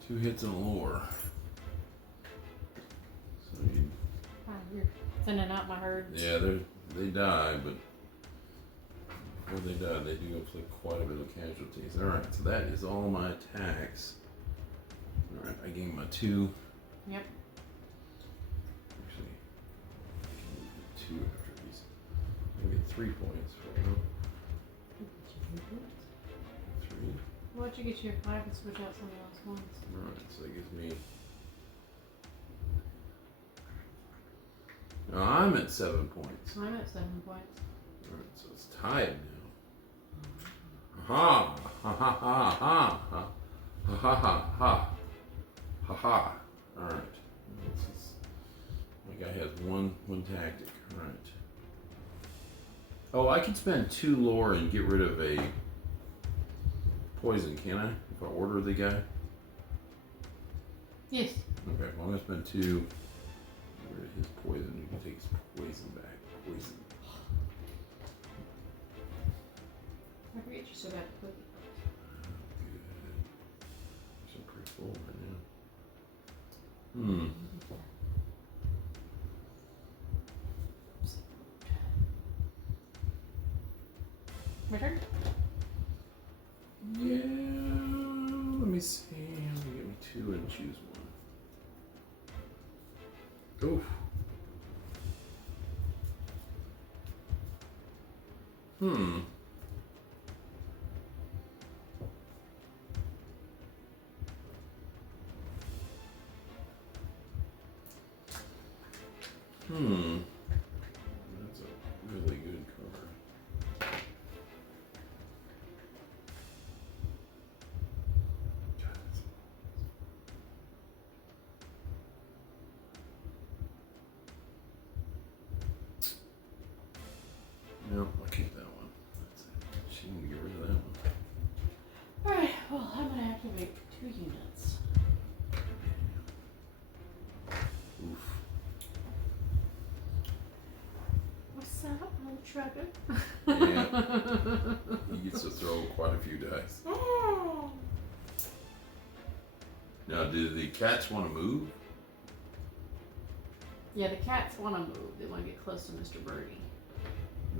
2 hits and a lure. So you, You're thinning out my herds. yeah, they die, but before they die, they do inflict quite a bit of casualties. All right, so that is all my attacks. All right, I gained my 2. Yep. Actually, I can move to 2 after these. I get 3 points for them. 3. Why don't you get your 5 and switch out some of those ones? Alright, so that gives me. Now I'm at 7 points. I'm at 7 points. Alright, so it's tied now. Ha ha ha ha ha ha ha ha ha ha ha. Alright. My guy has one tactic. Alright. Oh, I can spend 2 lore and get rid of a poison, can I? If I order the guy? Yes. Okay, well, I'm going to spend 2. Get rid of his poison. You can take his poison back. Poison. I forget you're so bad at cooking. Good. I'm pretty full right now. My turn? Yeah, let me see. Let me get me 2 and choose 1. Oof. Hmm. That's a really good card. No, I'll keep that one. That's it. She can get rid of that one. Alright, well, I'm going to activate 2 units. Oof. What's that? I'm trucker. Yeah. He gets to throw quite a few dice. Now, do the cats want to move? Yeah, the cats want to move. They want to get close to Mr. Birdie.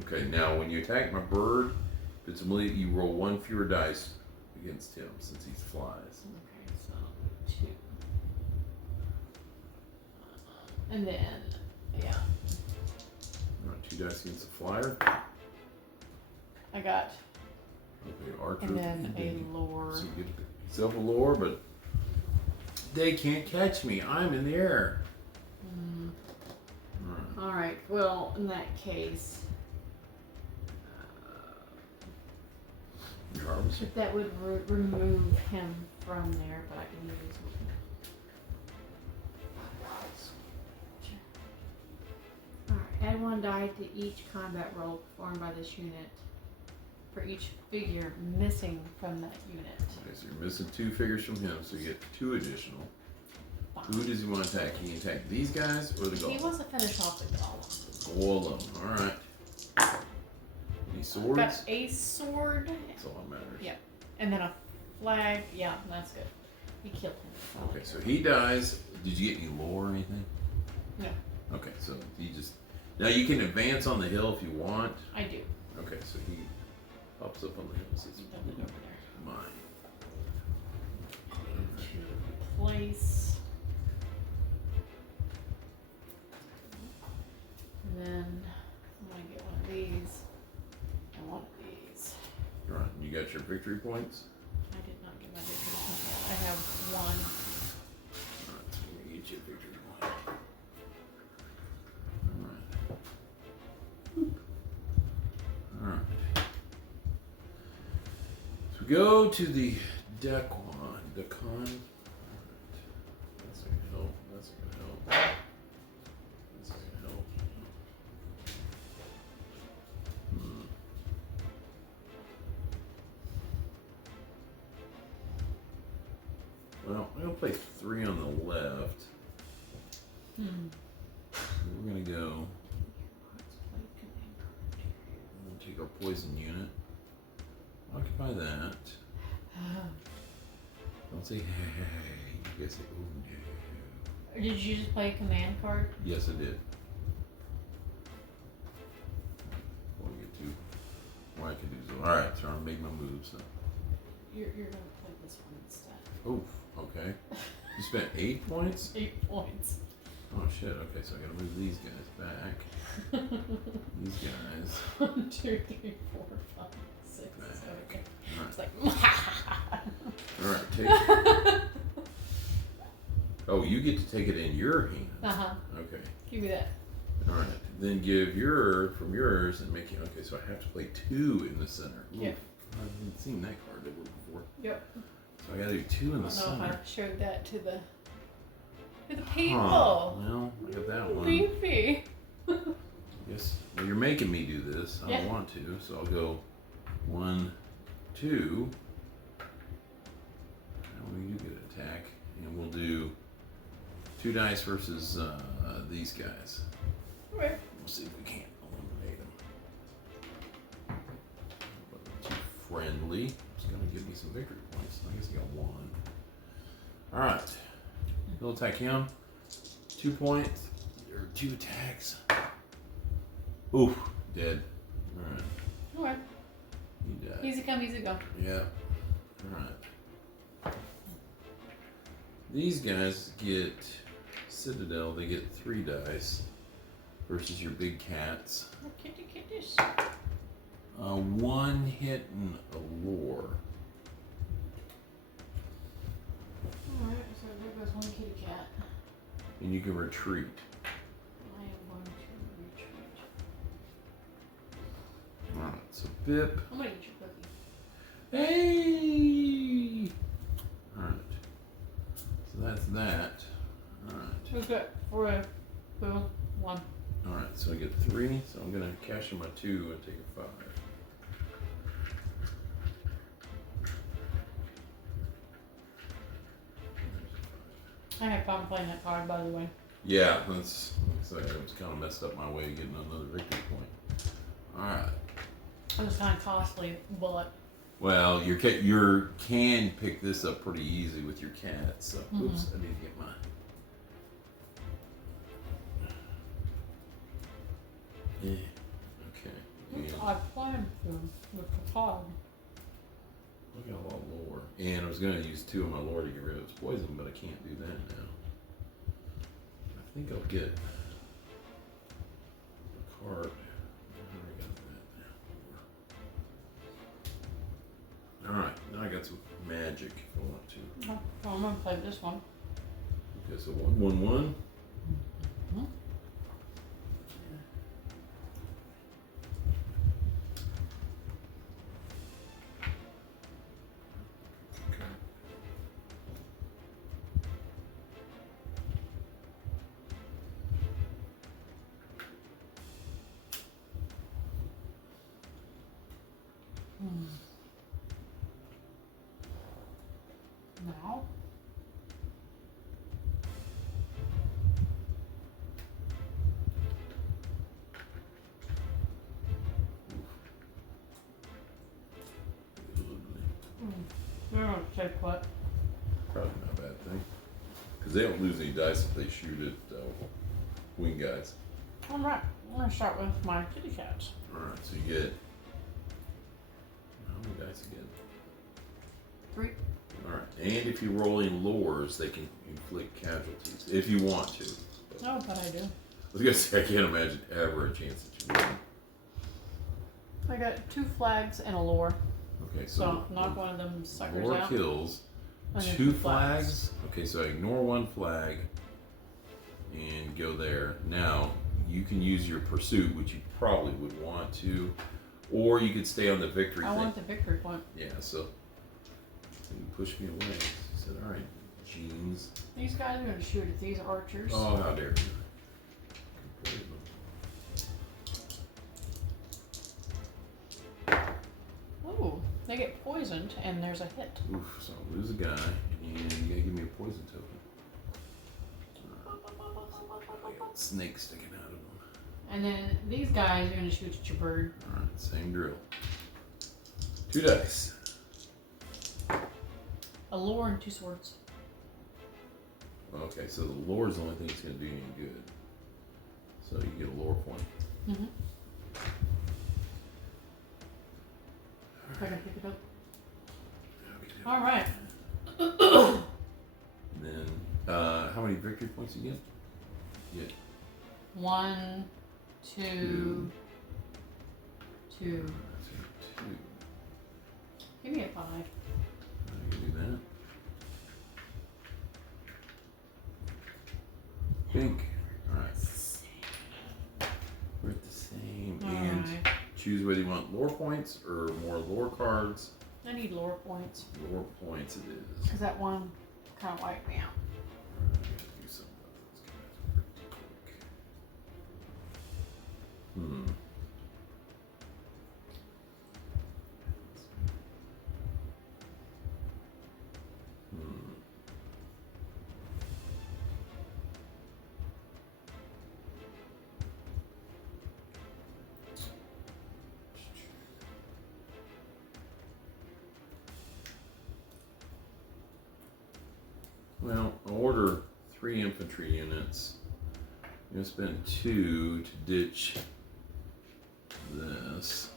Okay, now when you attack my bird, if it's immediate, you roll 1 fewer dice against him since he flies. Okay, so 2. And then, yeah, Alright, 2 dice against the flyer. I got, Okay, archer. and then a lore. So you get yourself a lore, but they can't catch me. I'm in the air. Alright, well, in that case, Your harvester. that would remove him from there, but I can use one. Alright, add 1 die to each combat roll performed by this unit for each figure missing from that unit. Okay, so you're missing 2 figures from him, so you get 2 additional. Who does he want to attack? Can he attack these guys or the He golem? wants to finish off the golem. Golem. Alright. Any swords? Got a sword. That's all that matters. Yep. And then a flag. Yeah, that's good. He killed him. Okay, so he dies. Did you get any lore or anything? No. Okay, so he just. Now you can advance on the hill if you want. I do. Okay, so he pops up on the hill and says, Dump it over there. mine. To place. And then I'm gonna get one of these and one of these. Right, you got your victory points? I did not get my victory point yet. I have one. Alright, so let me get you a victory point. Alright. So we go to the Decon. Alright. That's not gonna help. That's not gonna help. That's not gonna help. Well, I'm gonna play 3 on the left. We're gonna go. We'll take our poison unit. Occupy that. Don't say hey. You guys say oh no. Did you just play a command card? Yes, I did. We'll get to what I can do. So, all right, so I made my moves. So. You're gonna play this one instead. Oof. Okay. You spent 8 points. 8 points. Oh shit. Okay, so I gotta move these guys back. These guys. 1, 2, 3, 4, 5, 6, 7. All right. It's like. All right. Take. Oh, you get to take it in your hand. Okay. Give me that. All right. Then give from yours and make it. Okay, so I have to play 2 in the center. Oof. Yep. I haven't seen that card ever before. Yep. So I gotta do 2 in the center. I don't know if I showed that to the people. Well, I got that one. Beefy. Yes. Well, you're making me do this. I don't want to, so I'll go 1, 2. And you get an attack, and we'll do 2 dice versus these guys. Okay. We'll see if we can't eliminate them. Too friendly. It's gonna give me some victory points. I guess I got 1. All right. He'll attack him. 2 points or 2 attacks. Oof, dead. All right. Okay. He died. Easy come, easy go. Yeah. All right. These guys get Citadel. They get 3 dice versus your big cats. Kitty kitties. 1 hit and a lore. Alright, so there goes 1 kitty cat. And you can retreat. I am going to retreat. Alright, so Bip. I'm gonna eat your cookie. Hey! Alright. So that's that. Alright. Who's got 4, 2, 1. Alright, so I get 3. So I'm going to cash in my 2 and take a 5. I had fun playing that card, by the way. Yeah, that's like it was kind of messed up my way of getting another victory point. Alright. It was kind of costly, but. Well, your can pick this up pretty easy with your cat. So, oops, I need to get mine. Yeah. Okay. Yeah. I planned to with the card. I got a lot of lore. And I was going to use 2 of my lore to get rid of this poison, but I can't do that now. I think I'll get a card. I already got that. Alright, now I got some magic if I want to. Oh, well, I'm going to play this one. Okay, so 1, 1, 1. Now. They're going to take what? Probably not a bad thing. Because they don't lose any dice if they shoot at wing guys. Alright, I'm going to start with my kitty cats. Alright, so you get. How many dice again? 3. Alright, and if you roll in lures, they can inflict casualties. If you want to. But Oh, but I do. I was going to say, I can't imagine ever a chance that you win. I got 2 flags and a lore. Okay, So knock one of them suckers lure out. kills. And then 2 flags. Okay, so I ignore 1 flag and go there. Now, you can use your pursuit, which you probably would want to, or you could stay on the victory I thing. want the victory point. Yeah, so you push me away. He said, all right, jeans. These guys are going to shoot at these archers. Oh, how dare you. Ooh, they get poisoned and there's a hit. Oof, so I'll lose a guy, and you gotta give me a poison token. Snake sticking out of them. And then these guys are going to shoot at your bird. Alright, same drill. 2 dice. A lore and 2 swords. Okay, so the lore is the only thing that's going to do you any good. So you get a lore point. Mm-hmm. If I can pick it up. Alright. And then, how many victory points you get? You get 1, 2, 2. Give me a 5. I can do that. Pink. Alright. We're at the same. And choose whether you want lore points or more lore cards. I need lore points. Lore points it is. Because that one kind of wiped me out. Alright, I gotta do something about those guys pretty quick. Well, I'll order 3 infantry units. I'm gonna spend 2 to ditch this.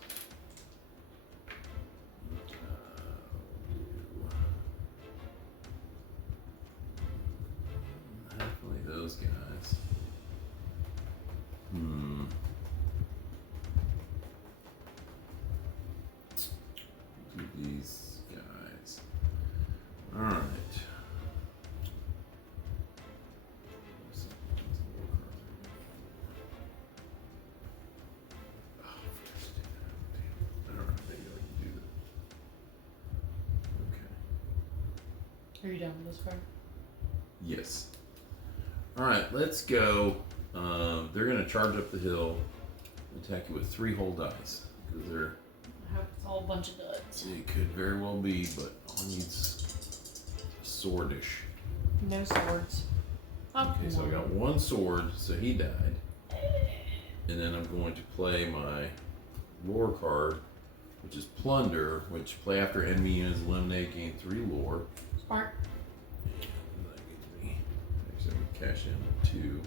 Definitely those guys. Do these guys. Alright. Are you done with this card? Yes. Alright, let's go. They're going to charge up the hill and attack you with 3 whole dice. Because they're. I hope it's all a bunch of duds. It could very well be, but all needs swordish. No swords. Okay, so I got 1 sword, so he died. And then I'm going to play my lore card, which is Plunder, which play after enemy units eliminate, gain 3 lore. Smart. Actually, I'm gonna cash in 2.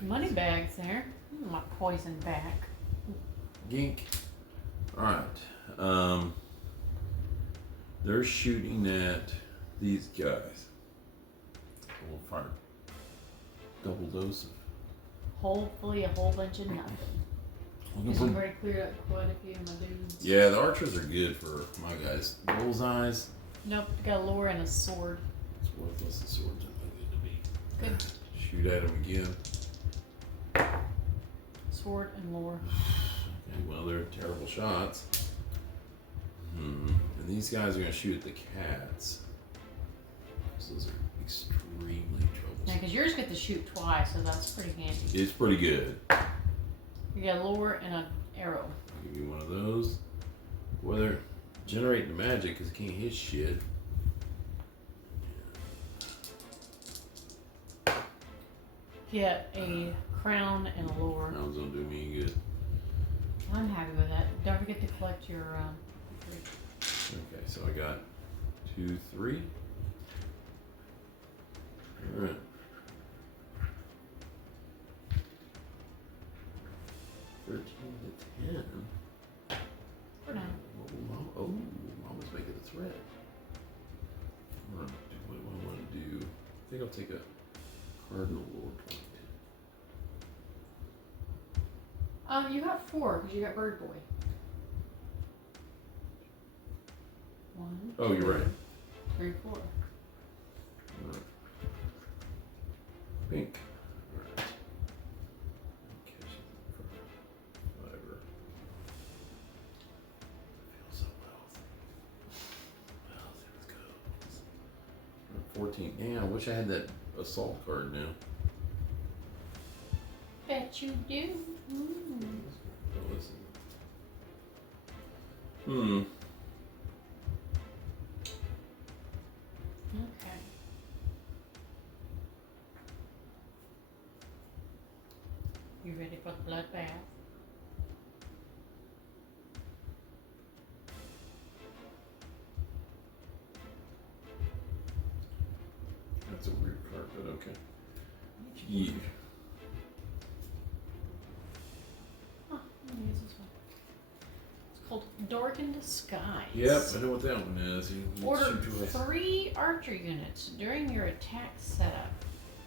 Money bags there. My poison back. Gink. Alright. They're shooting at these guys. We'll fire double dose of. Hopefully a whole bunch of nothing. Because you've already cleared up quite a few of my dudes. Yeah, the archers are good for my guys. Bullseyes. Nope, got a lore and a sword. It's worthless. The swords are not good to be. Good. Shoot at him again. Sword and lore. Okay, well, they're terrible shots. And these guys are going to shoot at the cats. So those are extremely troublesome. Yeah, because yours get to shoot twice, so that's pretty handy. It's pretty good. You got a lure and an arrow. I'll give you one of those. Whether generating the magic because it can't hit shit. Get a crown and a lure. Crowns don't do me any good. I'm happy with that. Don't forget to collect your victory. Okay, so I got 2, 3. Alright. $13 to 10. For now. Oh, Mama's making a threat. What do I want to do? I think I'll take a cardinal lore point. You got 4 because you got Bird Boy. 1. Oh, you're right. 3, 4. Alright. Pink. Alright. Catch it for fiber. I feel so wealthy. 14. Yeah, I wish I had that assault card now. Bet you do. Don't listen. You ready for the bloodbath? That's a weird card, but okay. Yeah. Huh, I'm gonna use this one. It's called Dork in Disguise. Yep, I know what that one is. You Order shoot twice. 3 archer units during your attack setup.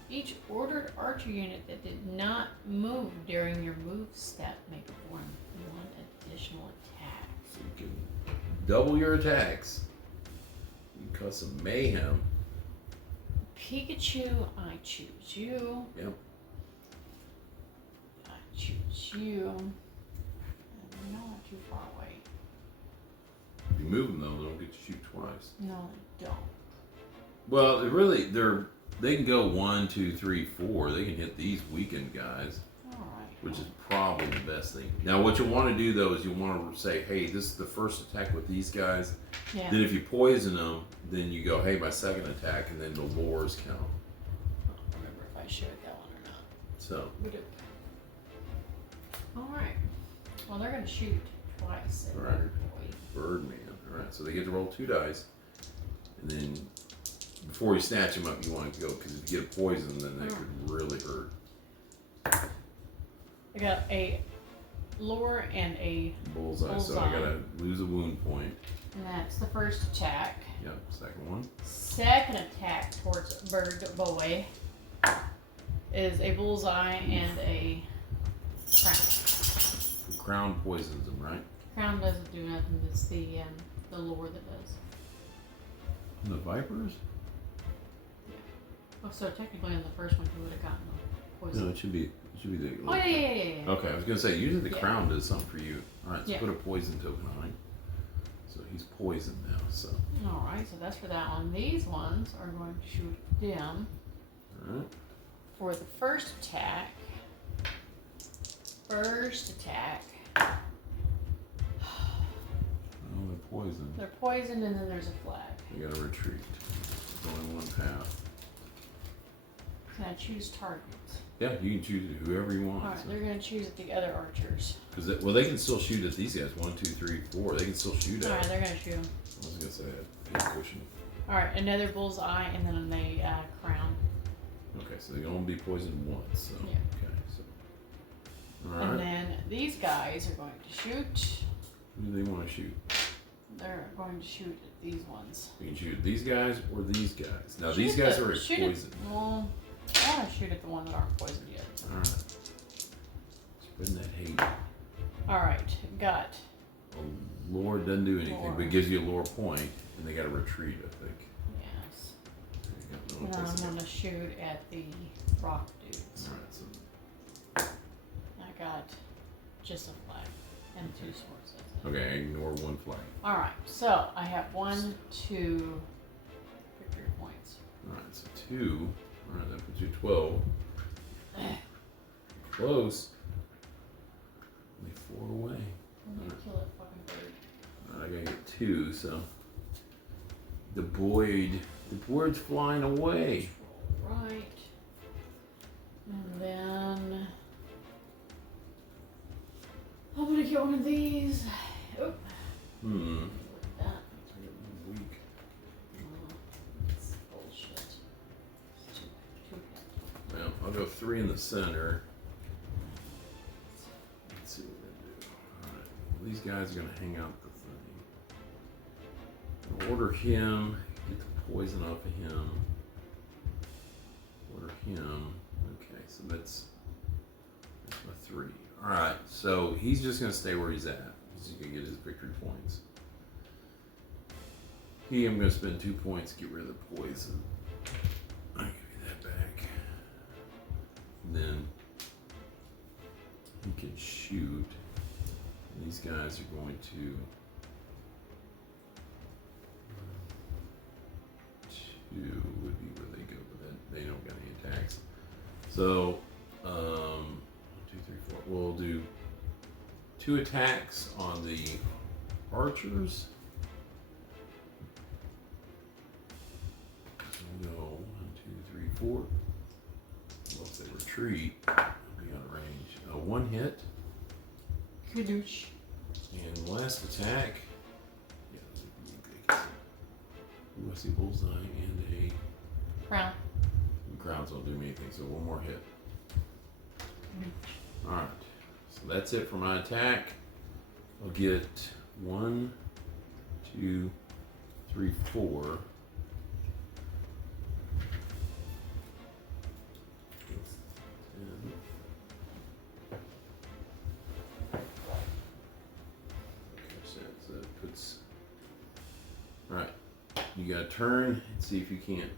Each ordered archer unit that did not move during your move step may perform 1 additional attack. So you can double your attacks. You can cause some mayhem. Pikachu, I choose you. Yep. I choose you. And we're not too far away. If you move them though, they don't get to shoot twice. No, they don't. Well, they can go 1, 2, 3, 4. They can hit these weakened guys, Alright. which is probably the best thing. Now, what you want to do though is you want to say, hey, this is the first attack with these guys. Yeah. Then if you poison them, then you go, hey, my second attack, and then the lures count. I don't remember if I showed that one or not. So, Alright. Well, they're going to shoot twice at Alright. Boy. Birdman. All right, so they get to roll 2 dice, and then before you snatch them up, you want to go because if you get a poison, then they could really hurt. I got a lure and a Bullseye. So I gotta lose a wound point. and that's the first attack. Yep. Second one. Second attack towards Bird Boy is a bullseye and a crown. The crown poisons them, right? Crown doesn't do nothing. It's the lure that does. And the vipers? Oh, so technically on the first one you would have gotten the poison. No, it should be the. Oh yeah. Okay, I was gonna say usually the Yeah. crown does something for you. All right, so Yeah. put a poison token on him. So he's poisoned now. So. All right, so that's for that one. These ones are going to shoot them All right. for the first attack. First attack. Oh, they're poisoned. They're poisoned, and then there's a flag. You gotta retreat. There's only one path. Can I choose targets? Yeah, you can choose whoever you want. All right, they're going to choose at the other archers. Because they can still shoot at these guys. 1, 2, 3, 4. They can still shoot All at. right, they're going to shoot them. I was gonna say that. Cushion. All right, another bullseye, and then the crown. Okay, so they can only be poisoned once. So. Yeah. Okay. So. All And right. then these guys are going to shoot. Who do they want to shoot? They're going to shoot at these ones. You can shoot at these guys or these guys. Now Shoot these guys the- are shoot poisoned. Well, I want to shoot at the ones that aren't poisoned yet. All right. Spreading that hate. All right, got. A lure doesn't do anything, Lure. but it gives you a lure point, and they got to retreat. I think. Yes. They got And no I'm place to go. going to shoot at the rock dudes. All right. So. I got just a flag and 2 swords. That's it. Okay, ignore one flag. All right, so I have 1, 2 victory points. All right, so 2. All right, that puts you 12. Close. Only 4 away. I'm gonna kill that fucking bird. All right, I gotta get 2. So the bird's flying away. Right. And then I'm gonna get one of these. Oop. Hmm. Look at that. Weak. It's bullshit. It's too Well, I'll go 3 in the center. Let's see what they do. Alright. Well, these guys are gonna hang out the thing. Order him. Get the poison off of him. Order him. Okay, so that's my 3. Alright, so he's just gonna stay where he's at. He's gonna get his victory points. I'm gonna spend 2 points to get rid of the poison. I'll give you that back. And then he can shoot. And these guys are going to 2 would be where they go, but then they don't got any attacks. So 1, 2, 3, 4. We'll do 2 attacks on the archers. So we'll go 1, 2, 3, 4. Well, if they retreat, they'll be out of range. Oh 1 hit. Kadoosh. And last attack. Yeah, ooh, I see bullseye and a Crown. crowns don't do me anything, so 1 more hit. Alright, so that's it for my attack. I'll get 1, 2, 3, 4. So that puts. Alright, you gotta turn and see if you can.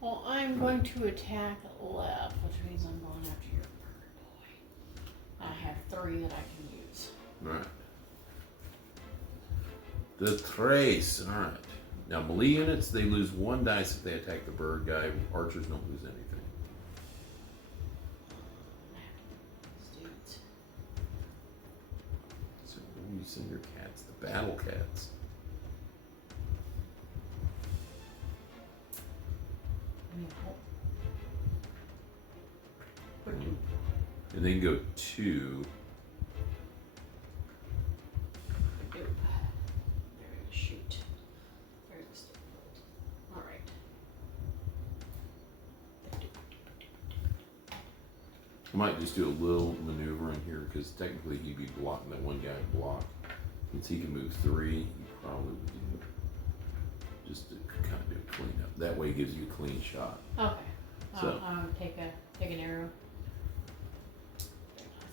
Well, I'm going to attack left, which means I'm going after your bird boy. I have 3 that I can use. Alright. The trace. Alright. Now, melee units, they lose 1 dice if they attack the bird guy. Archers don't lose anything. So, where do you send your cats? The battle cats. And then go 2. Shoot. Alright. I might just do a little maneuver in here because technically he'd be blocking that one guy block. Since he can move 3, you probably would do just to kind of do a cleanup. That way it gives you a clean shot. Okay. So take an arrow.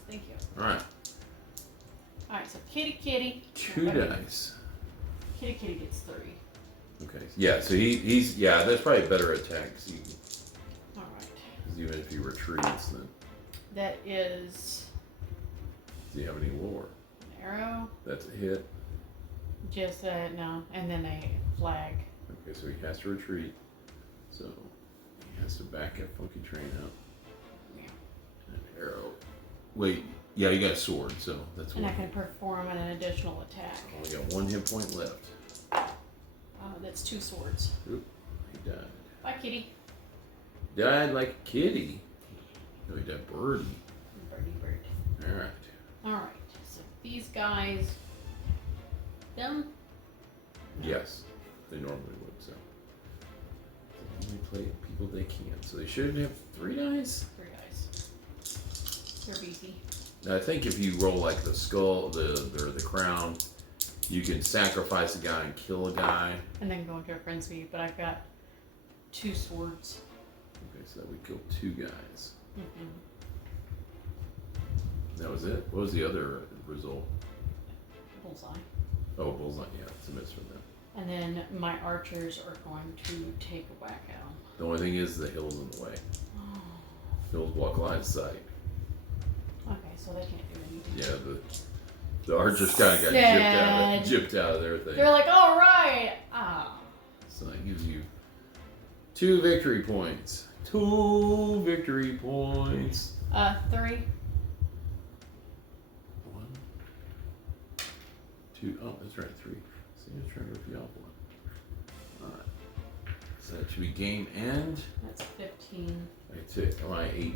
Thank you. Alright. Alright, so kitty. 2 dice. Kitty gets 3. Okay. Yeah, so he's that's probably a better attack. Alright. Because even if he retreats, then. That is. Do you have any lore? An arrow. That's a hit. Just no, and then a flag. Okay, so he has to retreat. So he has to back that funky train up. Yeah. And an arrow. Wait, yeah, you got a sword, so that's And one. I can perform an additional attack. Only got 1 hit point left. That's 2 swords. Oop, he died. Bye, kitty. Died like a kitty. No, he died birdie. Bird. Alright. Alright, so these guys. Them? Yes, they normally would, so. They only play people they can. So they should have 3 dice? 3 dice. They're beefy. Now, I think if you roll like the skull, the crown, you can sacrifice a guy and kill a guy. And then go into a frenzy, but I've got 2 swords. Okay, so that would kill 2 guys. Mm-hmm. That was it? What was the other result? Bullseye. Oh, bullseye. Yeah, it's a miss from them. And then my archers are going to take a whack at them. The only thing is the hill's in the way. Hills block line of sight. Okay, so they can't do anything. Yeah, the archers kind of got gypped out of their thing. They're like, all right. So that gives you 2 victory points. 2 victory points. 3. 1, 2. Oh, that's right, 3. See, I was trying to rip you off 1. Alright. So that should be game end. That's 15. I took my 18.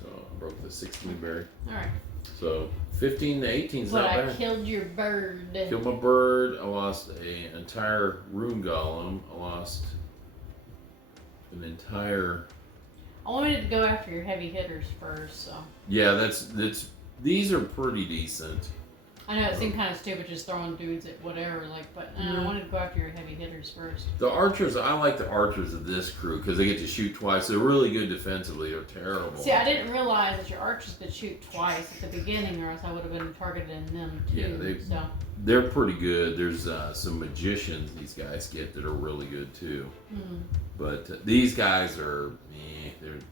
So I broke the 16 barrier. Alright. So 15 to 18 is But not I bad. killed your bird. Killed my bird. I lost an entire rune golem. I lost an entire. I wanted to go after your heavy hitters first, so. Yeah, that's these are pretty decent. I know it seemed kind of stupid just throwing dudes at whatever, but I wanted to go after your heavy hitters first. The archers, I like the archers of this crew because they get to shoot twice. They're really good defensively. They're terrible. See, I didn't realize that your archers could shoot twice at the beginning, or else I would have been targeting them too. Yeah, they're pretty good. There's some magicians these guys get that are really good too. Mm-hmm. But these guys are,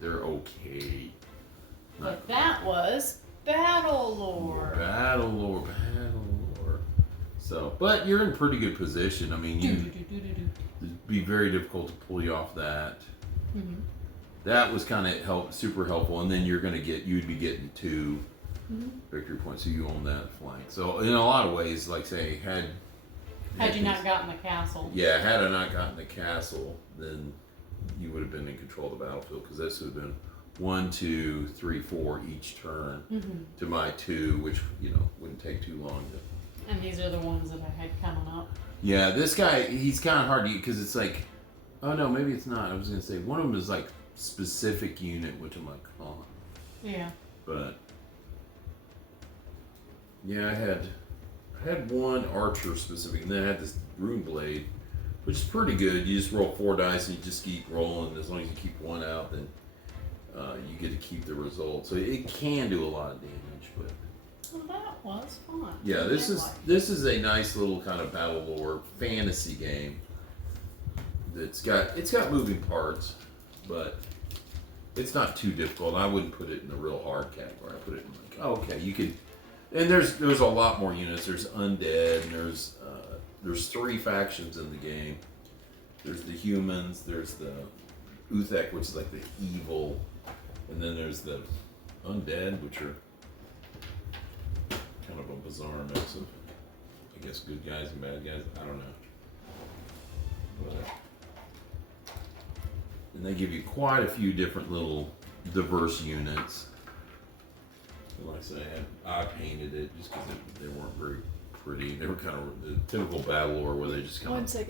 they're okay. But that was Battlelore. Battlelore. So, but you're in pretty good position. I mean, it'd be very difficult to pull you off that. Mm-hmm. That was kind of super helpful, and then you'd be getting 2 victory points, so you own that flank. So, in a lot of ways, like say, had you not gotten the castle. Yeah, had I not gotten the castle, then you would have been in control of the battlefield because this would have been 1, 2, 3, 4 each turn to my 2, which wouldn't take too long to. And these are the ones that I had coming up. Yeah, this guy, he's kind of hard to get because it's like, oh no, maybe it's not. I was gonna say one of them is like specific unit, which I'm like, oh. Yeah. But yeah, I had one archer specific, and then I had this rune blade, which is pretty good. You just roll 4 dice and you just keep rolling. As long as you keep one out, then you get to keep the result. So it can do a lot of damage, but. Well, that was fun. Yeah, this is a nice little kind of Battlelore fantasy game. It's got moving parts, but it's not too difficult. I wouldn't put it in the real hard category. I put it in like, oh, okay, you could. And there's a lot more units. There's undead, and there's 3 factions in the game. There's the humans. There's the Uthek, which is like the evil, and then there's the undead, which are kind of a bizarre mix of, I guess, good guys and bad guys. I don't know. But, and they give you quite a few different little diverse units. Like I said, I painted it just because they weren't very pretty. They were kind of the typical Battlelore where they just kind of